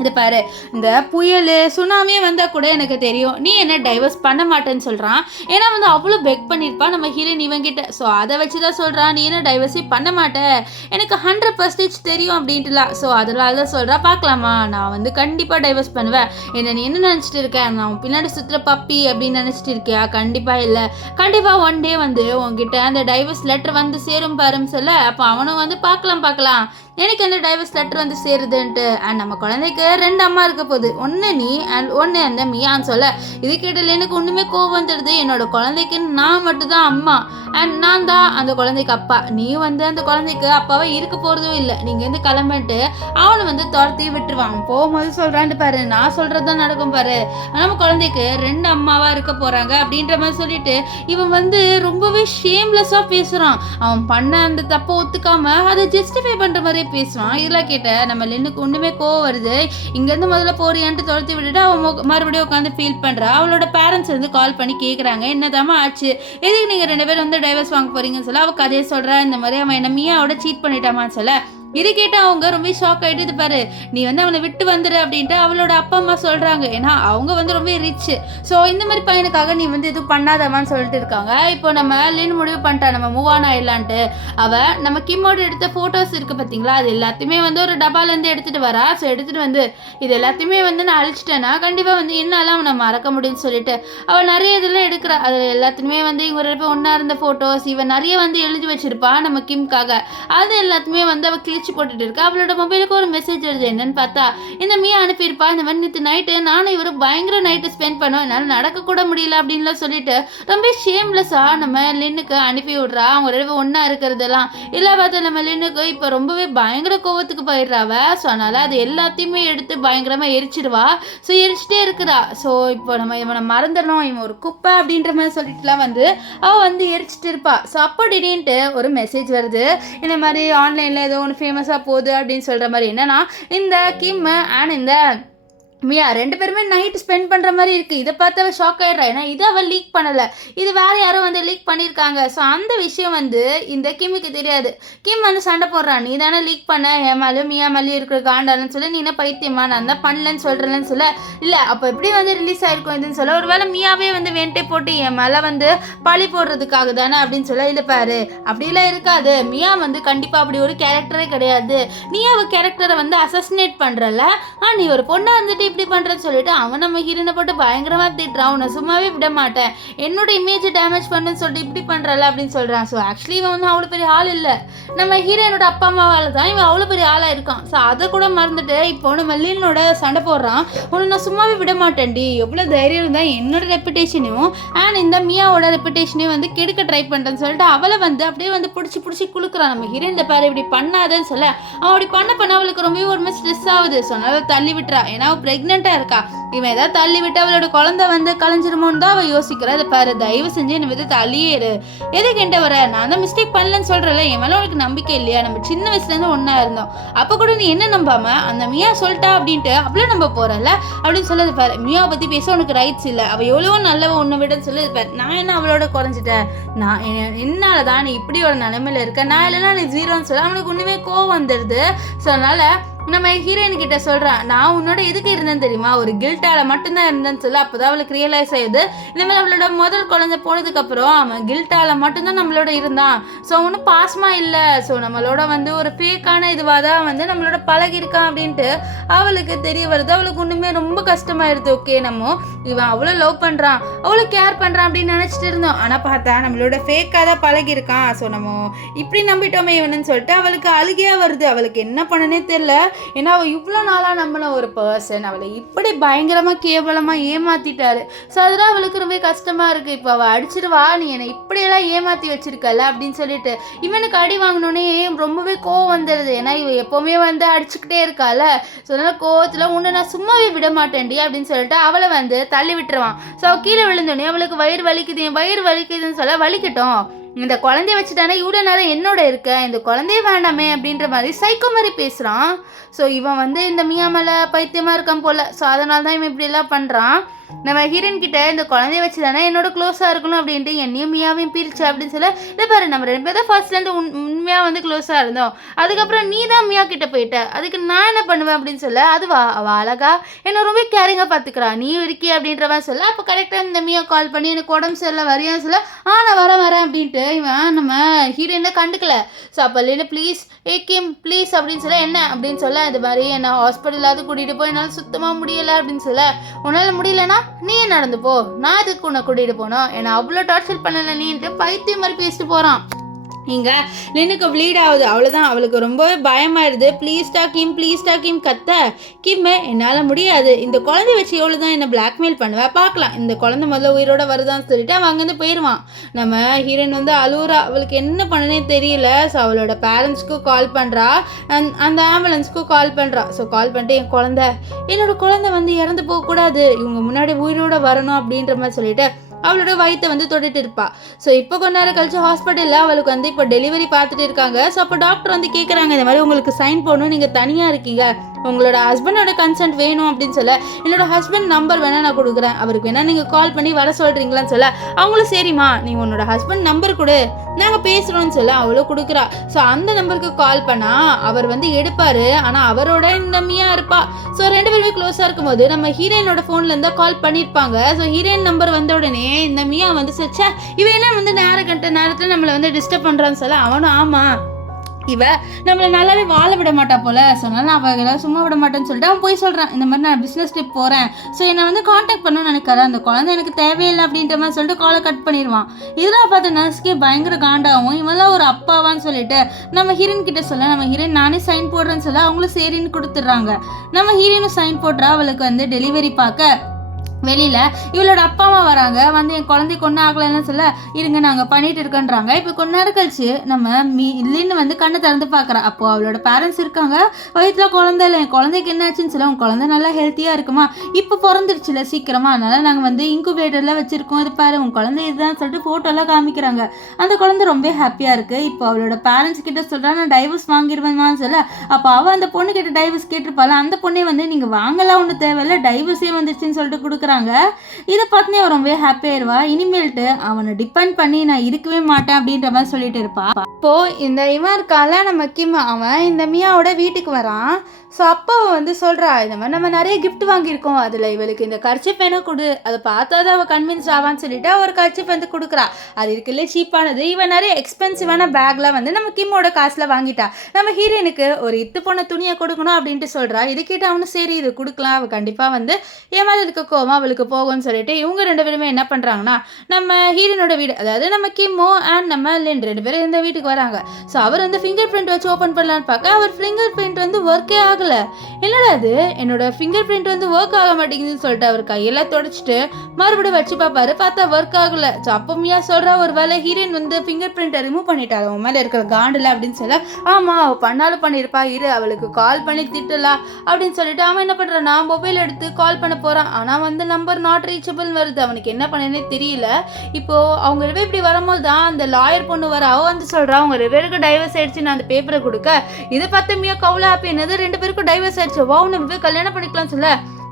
இது பாரு இந்த புயல் சுனாமியே வந்தால் கூட எனக்கு தெரியும் நீ என்ன டைவர்ஸ் பண்ண மாட்டேன்னு சொல்கிறான். ஏன்னா வந்து அவ்வளோ பெக் பண்ணியிருப்பான் நம்ம ஹீரோயின் இவங்கிட்ட. ஸோ அதை வச்சு தான் சொல்கிறான், நீ என்ன டைவர்ஸே பண்ண மாட்டேன், எனக்கு 100% தெரியும் அப்படின்ட்டுலாம். ஸோ அதனால தான் சொல்கிறா, பார்க்கலாமா, நான் வந்து கண்டிப்பாக டைவர்ஸ் பண்ணுவேன், என்ன நீ என்ன நினச்சிட்டு இருக்கேன், நான் பின்னாடி சுற்றுற பப்பி அப்படின்னு நினச்சிட்டு இருக்கியா, கண்டிப்பாக இல்லை, கண்டிப்பாக ஒன் டே வந்து உங்ககிட்ட அந்த டைவர்ஸ் லெட்டர் வந்து சேரும் பாருன்னு சொல்ல, அப்போ அவனும் வந்து பார்க்கலாம் எனக்கு அந்த டைவர்ஸ் லெட்டர் வந்து சேருதுன்ட்டு. அண்ட் நம்ம குழந்தைக்கு 2 அம்மா இருக்க போகுது, ஒன்று நீ அண்ட் ஒன்று அந்த மியான்னு சொல்ல இது கேட்டல எனக்கு ஒன்றுமே கோவம் வந்துடுது. என்னோட குழந்தைக்கு நான் மட்டும்தான் அம்மா அண்ட் நான் தான் அந்த குழந்தைக்கு அப்பா, நீ வந்து அந்த குழந்தைக்கு அப்பாவை இருக்க போகிறதும் இல்லை, நீங்கள் வந்து கிளம்பிட்டு அவனை வந்து துரத்தி விட்டுருவான். போகும்போது சொல்கிறான்ட்டு பாரு, நான் சொல்கிறது தான் நடக்கும் பாரு, நம்ம குழந்தைக்கு 2 அம்மாவாக இருக்க போகிறாங்க அப்படின்ற மாதிரி சொல்லிட்டு இவன் வந்து ரொம்பவே ஷேம்லெஸ்ஸாக பேசுகிறான். அவன் பண்ண அந்த தப்பை ஒத்துக்காம அதை ஜஸ்டிஃபை பண்ணுற மாதிரி பேசுவான். இதெல்லாம் கேட்ட நம்ம லின்னுக்கு ஒன்றுமே கோவம் வருது. இங்கேருந்து முதல்ல போறியான்ட்டு துரத்தி விட்டுட்டு அவன் மறுபடியும் உட்காந்து ஃபீல் பண்ணுறா. அவளோட பேரண்ட்ஸ் வந்து கால் பண்ணி கேட்குறாங்க, என்னதாம்மா ஆச்சு, எதுக்கு நீங்கள் 2 பேரும் வந்து டைவர்ஸ் வாங்க போறீங்கன்னு சொல்ல அவள் கதையை சொல்கிறா. இந்த மாதிரி அவன் என்ன மியாவோட சீட் பண்ணிட்டாமான்னு சொல்ல இது கேட்டு அவங்க ரொம்ப ஷாக் ஆகிட்டு, இது பாரு நீ வந்து அவனை விட்டு வந்துரு அப்படின்ட்டு அவளோட அப்பா அம்மா சொல்கிறாங்க. ஏன்னா அவங்க வந்து ரொம்ப ரிச். ஸோ இந்த மாதிரி பையனுக்காக நீ வந்து எதுவும் பண்ணாதமான்னு சொல்லிட்டு இருக்காங்க. இப்போ நம்ம லின் முடிவு பண்ணிட்டா நம்ம மூவ் ஆன் ஆயிடலான்ட்டு. அவள் நம்ம கிம்மோட எடுத்த ஃபோட்டோஸ் இருக்குது பார்த்தீங்களா, அது எல்லாத்தையுமே வந்து ஒரு டபாலேருந்து எடுத்துகிட்டு வரா. ஸோ எடுத்துகிட்டு வந்து இது எல்லாத்தையுமே வந்து நான் அழிச்சிட்டேன்னா கண்டிப்பாக வந்து என்னால் அவனை மறக்க முடியும்னு சொல்லிட்டு அவள் நிறைய இதெல்லாம் எடுக்கிறா. அது எல்லாத்துலேயுமே வந்து இவங்க 2 பேரும் ஒன்றா இருந்த ஃபோட்டோஸ் இவன் நிறைய வந்து எழுதி வச்சிருப்பா நம்ம கிம்காக. அது எல்லாத்தையுமே வந்து அவள் போட்டுட்டு இருக்கா. அவளோட மொபைலுக்கு ஒரு மெசேஜ் வருது. என்னன்னு பார்த்தா இந்த மியா அனுப்பியிருப்பா, இந்த மாதிரி நேற்று நைட்டு நானும் இவரு பயங்கர நைட்டு ஸ்பெண்ட் பண்ணோம், என்னால் நடக்க கூட முடியல அப்படின்லாம் சொல்லிட்டு ரொம்ப ஷேம்லெஸ்ஸா நம்ம லின்னுக்கு அனுப்பி விடுறா. அவங்க 2 பேரும் ஒன்றா இருக்கிறதெல்லாம் இல்லை பார்த்தா நம்ம லின்னுக்கு இப்போ ரொம்பவே பயங்கர கோவத்துக்கு போயிடுறாவ. ஸோ அதனால் அது எல்லாத்தையுமே எடுத்து பயங்கரமாக எரிச்சிடுவா. ஸோ எரிச்சிட்டே இருக்கிறா. ஸோ இப்போ நம்ம இவனை மறந்துடணும், இவன் ஒரு குப்பை அப்படின்ற மாதிரி சொல்லிட்டுலாம் வந்து அவள் வந்து எரிச்சிட்டு இருப்பா. ஸோ அப்போ திடீர்னு ஒரு மெசேஜ் வருது, இந்த மாதிரி ஆன்லைனில் ஏதோ ஒன்று ஃபேமஸாக போகுது அப்படின்னு சொல்கிற மாதிரி. என்னன்னா இந்த கிம் அண்ட் இந்த மியா 2 பேருமே நைட்டு ஸ்பெண்ட் பண்ணுற மாதிரி இருக்குது. இதை பார்த்து அவள் ஷாக் ஆகிடுறா. ஏன்னா இதை அவள் லீக் பண்ணலை, இது வேறு யாரோ வந்து லீக் பண்ணியிருக்காங்க. ஸோ அந்த விஷயம் வந்து இந்த கிம்முக்கு தெரியாது. கிம் வந்து சண்டை போடுறான், நீ தானே லீக் பண்ண, ஏமாலும் மியா மேலேயும் இருக்கிற காண்டாலன்னு சொல்ல, நீ என்ன பைத்தியமா, நான் தான் பண்ணலன்னு சொல்கிறேன்னு சொல்ல, இல்லை அப்போ எப்படி வந்து ரிலீஸ் ஆகிருக்கும் இதுன்னு சொல்ல, ஒரு வேளை மியாவே வந்து வேண்டே போட்டு என் மேலே வந்து பழி போடுறதுக்காக தானே அப்படின்னு சொல்ல, இல்லை பாரு அப்படிலாம் இருக்காது, மியா வந்து கண்டிப்பாக அப்படி ஒரு கேரக்டரே கிடையாது, நீ அவள் கேரக்டரை வந்து அசசினேட் பண்ணுறல, நீ ஒரு பொண்ணாக இருந்துட்டு இப்படி பண்ணுறன்னு சொல்லிட்டு அவன் நம்ம ஹீரோனை போட்டு பயங்கரமாக திட்டுறான். உன்னை சும்மாவே விட மாட்டேன், என்னோட இமேஜ் டேமேஜ் பண்ணுன்னு சொல்லிட்டு இப்படி பண்ணுறல அப்படின்னு சொல்கிறான். ஸோ ஆக்சுவலி இவன் வந்து அவ்வளோ பெரிய ஆள் இல்லை, நம்ம ஹீரோனோட அப்பா அம்மாவால் தான் இவன் அவ்வளோ பெரிய ஆளாக இருக்கான். ஸோ அதை கூட மறந்துட்டு இப்போ நம்ம லின்னோட சண்டை போடுறான். உன்னை நான் சும்மாவே விட மாட்டேன்டி, எவ்வளோ தைரியம் இருந்தால் என்னோட ரெப்புடேஷனையும் அண்ட் இந்த மியாவோட ரெப்புடேஷனையும் வந்து கெடுக்க ட்ரை பண்ணுறேன்னு சொல்லிட்டு அவளை வந்து அப்படியே வந்து பிடிச்சி குளுக்குறான். நம்ம ஹீரோயின் இந்த பாரு இப்படி பண்ணாதன்னு சொல்ல அவன் அப்படி பண்ண அவளுக்கு ரொம்பவே ஒரு மாதிரி ஸ்ட்ரெஸ் ஆகுது. ஸோ அதனால தள்ளி விட்டுறா. ஏன்னா ப்ரெக்னெண்ட்டாக இருக்கா, இவன் ஏதாவது தள்ளி விட்டு அவளோட குழந்தை வந்து கலைஞ்சிருமோன்னு தான் அவள் யோசிக்கிறா. அதை பாரு தயவு செஞ்சு என்னை வந்து தள்ளியேரு, எதுக்கு என்கிட்ட வர, நான் தான் மிஸ்டேக் பண்ணலன்னு சொல்கிறேன்ல, என் மேலே உனக்கு நம்பிக்கை இல்லையா, நம்ம சின்ன வயசுலேருந்து ஒன்றா இருந்தோம், அப்போ கூட நீ என்ன நம்பாம அந்த மியா சொல்லிட்டா அப்படின்ட்டு அப்படியே நம்ப போகிறல்ல அப்படின்னு சொல்லது பாரு. மியாவை பற்றி பேச உனக்கு ரைட்ஸ் இல்லை, அவள் எவ்வளவோ நல்லவ ஒன்று விடன்னு சொல்லது பாரு. நான் என்ன அவளோட குறைஞ்சிட்டேன், நான் என்னால தான் நீ இப்படி ஒரு நிலைமையில இருக்க, நான் இல்லைன்னா நீ ஜீரோன்னு சொல்ல அவனுக்கு ஒன்றுமே கோவம் வந்துடுது. ஸோ அதனால் நம்ம ஹீரோயின் கிட்ட சொல்கிறான், நான் உன்னோட எதுக்கு இருந்தேன்னு தெரியுமா, ஒரு கில்ட்டால மட்டும்தான் இருந்தேன்னு சொல்ல. அப்போ தான் அவளுக்கு ரியலைஸ் ஆயிடுது, இந்த மாதிரி அவளோட முதல் குழந்தை போனதுக்கப்புறம் அவன் கில்ட்டால மட்டும்தான் நம்மளோட இருந்தான். ஸோ ஒன்றும் பாசமாக இல்லை, ஸோ நம்மளோட வந்து ஒரு ஃபேக்கான இதுவாக தான் வந்து நம்மளோட பழகிருக்கான் அப்படின்ட்டு அவளுக்கு தெரிய வருது. அவளுக்கு ஒன்றுமே ரொம்ப கஷ்டமாயிருது. ஓகே நம்ம இவன் அவ்வளோ லவ் பண்ணுறான், அவ்வளோ கேர் பண்ணுறான் அப்படின்னு நினச்சிட்டு இருந்தோம், ஆனால் பார்த்தா நம்மளோட ஃபேக்காக தான் பழகிருக்கான். ஸோ நம்ம இப்படி நம்பிட்டோமே இவனுன்னு சொல்லிட்டு அவளுக்கு அழுகையாக வருது. அவளுக்கு என்ன பண்ணனே தெரியல. ஏன்னா அவள் இவ்வளோ நாளாக நம்மள ஒரு பர்சன் அவளை இப்படி பயங்கரமாக கேவலமாக ஏமாற்றிட்டாரு. ஸோ அதெல்லாம் அவளுக்கு ரொம்ப கஷ்டமாக இருக்குது. இப்போ அவள் அடிச்சிருவா, நீ என்னை இப்படியெல்லாம் ஏமாற்றி வச்சிருக்கல அப்படின்னு சொல்லிட்டு இவனுக்கு அடி வாங்கினோன்னே ரொம்பவே கோவம் வந்துடுது. ஏன்னா இவ எப்போவுமே வந்து அடிச்சுக்கிட்டே இருக்கால. ஸோ அதனால் கோவத்தில் உன்னை நான் சும்மாவே விட மாட்டேன்டி அப்படின்னு சொல்லிட்டு அவளை வந்து தள்ளி விட்டுருவான். ஸோ அவள் கீழே விழுந்தோடனே அவளுக்கு வயிறு வலிக்குதுன்னு சொல்ல, வலிக்கட்டும், இந்த குழந்தைய வச்சுட்டானே இவ்வளோ நேரம் என்னோட இருக்க, இந்த குழந்தைய வேண்டாமே அப்படின்ற மாதிரி சைக்கோ மாதிரி பேசுகிறான். ஸோ இவன் வந்து இந்த மியா மேலே பைத்தியமாக இருக்கான் போல். ஸோ அதனால தான் இவன் இப்படிலாம் பண்ணுறான். நம்ம ஹீரோயின் கிட்ட இந்த குழந்தைய வச்சு தானே என்னோட க்ளோஸாக இருக்கணும் அப்படின்ட்டு என்னையும் மியாவையும் பிரிச்சு அப்படின்னு சொல்ல, இல்லை பாரு நம்ம 2 பேர் தான் ஃபர்ஸ்ட்லேருந்து உண்மையாக வந்து க்ளோஸாக இருந்தோம், அதுக்கப்புறம் நீ தான் மியா கிட்ட போயிட்ட, அதுக்கு நான் என்ன பண்ணுவேன் அப்படின்னு சொல்ல, அதுவா அவள் அழகா என்னை ரொம்ப கேரிங்காக பார்த்துக்கிறா, நீ இருக்கி அப்படின்ற மாதிரி சொல்ல. அப்போ கரெக்டாக இந்த மியா கால் பண்ணி எனக்கு உடம்பு சரியில்லை வரையான்னு சொல்ல, நான் வரேன் அப்படின்ட்டு இவன் நம்ம ஹீரோயினை கண்டுக்கல. ஸோ அப்போ இல்லைன்னு ப்ளீஸ் கிம் ப்ளீஸ் அப்படின்னு சொல்ல, என்ன அப்படின்னு சொல்ல, இது மாதிரி என்னை ஹாஸ்பிட்டலாவது கூட்டிகிட்டு போய் என்னால் சுத்தமாக முடியலை அப்படின்னு சொல்ல, உன்னால் முடியலன்னா நீ நடந்து போ, நான் இதுக்கு உன்னை கூட்டிகிட்டு போனோம், என்னை அவ்வளோ டார்ச்சர் பண்ணலை நீன்ட்டு பைத்தியம் மாதிரி பேசிட்டு போகிறான். இங்கே லின்னுக்கு ப்ளீட் ஆகுது. அவ்வளோதான், அவளுக்கு ரொம்பவே பயமாயிருது. ப்ளீஸ்டா கிம் கத்த, கிம் என்னால் முடியாது, இந்த குழந்தை வச்சு எவ்வளோ தான் என்னை பிளாக்மெயில் பண்ணுவேன், பார்க்கலாம், இந்த குழந்தை முதல்ல உயிரோட வருதான்னு சொல்லிட்டு அவன் அங்கேருந்து போயிடுவான். நம்ம ஹீரோயின் வந்து அழுவுறா, அவளுக்கு என்ன பண்ணனே தெரியல. ஸோ அவளோட பேரண்ட்ஸ்க்கும் கால் பண்ணுறா, அந்த ஆம்புலன்ஸ்க்கும் கால் பண்ணுறா. ஸோ கால் பண்ணிட்டு என்னோட குழந்தை வந்து இறந்து போகக்கூடாது, இவங்க முன்னாடி உயிரோட வரணும் அப்படின்ற மாதிரி சொல்லிட்டு அவளோட வயிற்றை வந்து தொட்டுட்டு இருப்பா. ஸோ இப்போ கொஞ்ச நேரம் கழிச்சு ஹாஸ்பிட்டலில் அவளுக்கு வந்து இப்போ டெலிவரி பார்த்துட்டு இருக்காங்க. ஸோ அப்போ டாக்டர் வந்து கேட்குறாங்க, இந்த மாதிரி உங்களுக்கு சைன் போடணும், நீங்கள் தனியாக இருக்கீங்க, உங்களோட ஹஸ்பண்டோட கன்சென்ட் வேணும் அப்படின்னு சொல்ல என்னோட ஹஸ்பண்ட் நம்பர் வேணா நான் கொடுக்குறேன், அவருக்கு வேணா நீங்கள் கால் பண்ணி வர சொல்கிறீங்களான்னு சொல்ல அவங்களும் சரிம்மா நீ உன்னோட ஹஸ்பண்ட் நம்பர் கொடு நாங்கள் பேசுகிறோன்னு சொல்ல அவளும் கொடுக்குறா. ஸோ அந்த நம்பருக்கு கால் பண்ணால் அவர் வந்து எடுப்பார், ஆனால் அவரோட இந்த மியா இருப்பா. ஸோ 2 பேருமே க்ளோஸாக இருக்கும்போது நம்ம ஹீரோயினோட ஃபோனில் இருந்தால் கால் பண்ணியிருப்பாங்க. ஸோ ஹீரோயின் நம்பர் வந்த உடனே இந்த மியா வந்து சச்சா இவன் என்ன வந்து நேரத்தில் நம்மளை வந்து டிஸ்டர்ப் பண்ணுறான்னு சொல்ல அவனும் ஆமாம் இவ நம்மளை நல்லாவே வாழ விட மாட்டா போல, சொன்னாலும் நான் அவள் சும்மா விட மாட்டேன்னு சொல்லிட்டு அவன் போய் சொல்கிறான் இந்த மாதிரி நான் பிஸ்னஸ் ட்ரிப் போகிறேன், ஸோ என்னை வந்து காண்டாக்ட் பண்ணணும்னு நினைக்கிறேன், அந்த குழந்தை எனக்கு தேவையில்லை அப்படின்ற மாதிரி சொல்லிட்டு காலை கட் பண்ணிடுவான். இதெல்லாம் பார்த்து நர்ஸ்க்கே பயங்கர காண்டாகும், இவெல்லாம் ஒரு அப்பாவான்னு சொல்லிட்டு நம்ம ஹீரோயின் கிட்ட சொல்ல நம்ம ஹீரோயின் நானே சைன் போடுறேன்னு சொல்ல அவங்களும் சரின்னு கொடுத்துட்றாங்க. நம்ம ஹீரோயினும் சைன் போடுறா. அவளுக்கு வந்து டெலிவரி பார்க்க வெளியில் இவளோட அப்பா அம்மா வராங்க. வந்து என் குழந்தை கொண்டு ஆகலைன்னு சொல்ல இருங்க நாங்கள் பண்ணிட்டு இருக்கோன்றாங்க. இப்போ கொஞ்ச நேரம் கழிச்சு நம்ம இல்லைன்னு வந்து கண்ணை திறந்து பார்க்குறா. அப்போது அவளோட பேரண்ட்ஸ் இருக்காங்க. வயிற்றுல குழந்தை இல்லை, என் குழந்தைக்கு என்னாச்சுன்னு சொல்ல உன் குழந்தை நல்லா ஹெல்த்தியாக இருக்குமா, இப்போ பிறந்துருச்சுல சீக்கிரமா, அதனால் நாங்கள் வந்து இன்குபேட்டரில் வச்சுருக்கோம், இது பாரு உன் குழந்தை இதுதான் சொல்லிட்டு ஃபோட்டோலாம் காமிக்கிறாங்க. அந்த குழந்தை ரொம்ப ஹாப்பியாக இருக்குது. இப்போ அவளோட பேரண்ட்ஸ் கிட்ட சொல்கிறா நான் டைவர்ஸ் வாங்கிடுவேன்மான்னு சொல்ல அப்போ அவள் அந்த பொண்ணு கிட்ட டைவர்ஸ் கேட்டிருப்பாள். அந்த பொண்ணே வந்து நீங்கள் வாங்கலாம் ஒன்றும் தேவையில்லை டைவர்ஸே வந்துருச்சுன்னு சொல்லிட்டு கொடுக்குறாங்க. இதை பார்த்து அவன் ரொம்ப ஹாப்பி ஆயிடுவா. இனிமேல்ட்டு அவனை டிபெண்ட் பண்ணி நான் இருக்கவே மாட்டேன் அப்படின்ற மாதிரி சொல்லிட்டு இருப்பா. அப்போ இந்த இவன் இருக்கால நம்ம கிம், அவன் இந்த மியாவோட வீட்டுக்கு வரான். ஸோ அப்போ வந்து சொல்கிறா இந்த மாதிரி நம்ம நிறைய கிஃப்ட் வாங்கியிருக்கோம், அதில் இவளுக்கு இந்த கர்ச்சிப் வேணும் கொடு, அதை பார்த்தா தான் அவள் கன்வின்ஸ் ஆவான்னு சொல்லிட்டு ஒரு கர்ச்சிப் வந்து கொடுக்குறா. அது இருக்குல்ல சீப்பானது. இவன் நிறைய எக்ஸ்பென்சிவான பேக்லாம் வந்து நம்ம கிம்மோட காசில் வாங்கிட்டா. நம்ம ஹீரோயினுக்கு ஒரு இத்து போன துணியை கொடுக்கணும் அப்படின்ட்டு சொல்கிறா. இது கேட்டு அவனும் சரி இது கொடுக்கலாம், அவள் கண்டிப்பாக வந்து என் மேலே இருக்க கோவம் அவளுக்கு போகும்னு சொல்லிட்டு இவங்க 2 பேருமே என்ன பண்ணுறாங்கன்னா நம்ம ஹீரோயினோட வீடு, அதாவது நம்ம கிம்மோ அண்ட் நம்ம லின் 2 பேரும் இந்த வீட்டுக்கு வராங்க. ஸோ அவர் வந்து ஃபிங்கர் பிரிண்ட் வச்சு ஓப்பன் பண்ணலான்னு பார்க்க அவர் ஃபிங்கர் பிரிண்ட் வந்து ஒர்க்கே ஆகல. என்னடா அது என்னோட ஃபிங்கர் பிரிண்ட் வந்து ஒர்க் ஆக மாட்டேங்குதுன்னு சொல்லிட்டு அவர் கையெல்லாம் தொடச்சிட்டு மறுபடியும் வச்சு பார்ப்பாரு. பார்த்தா ஒர்க் ஆகல. ஸோ அப்போ மியா சொல்கிறா ஒரு வேலை ஹீரோயின் வந்து ஃபிங்கர் பிரிண்ட்டை ரிமூவ் பண்ணிட்டாங்க அவன் மேலே இருக்கிற காண்டில் அப்படின்னு சொல்ல ஆமாம் அவள் பண்ணாலும் பண்ணியிருப்பா, இரு அவளுக்கு கால் பண்ணி திட்டலாம் அப்படின்னு சொல்லிட்டு அவன் என்ன பண்ணுறான் நான் மொபைல் எடுத்து கால் பண்ண போகிறான். ஆனால் வந்து நம்பர் நாட் ரீச்சபிள் வருது. அவனுக்கு என்ன பண்ணனே தெரியல. இப்போது அவங்க ரெண்டு இப்படி வரும்போது தான் அந்த லாயர் பொண்ணு வர அவள் வந்து சொல்கிறா அவங்க 2 பேருக்கு டைவர்ஸ் ஆயிடுச்சு நான் அந்த பேப்பரை கொடுக்க. இதை பார்த்து மியா கவுல ஹாப்பி என்னது 2 பேருக்கும் டைவர்ஸ் ஆயிடுச்சு, வா உன்னை கல்யாணம் பண்ணிக்கலாம்னு சொல்ல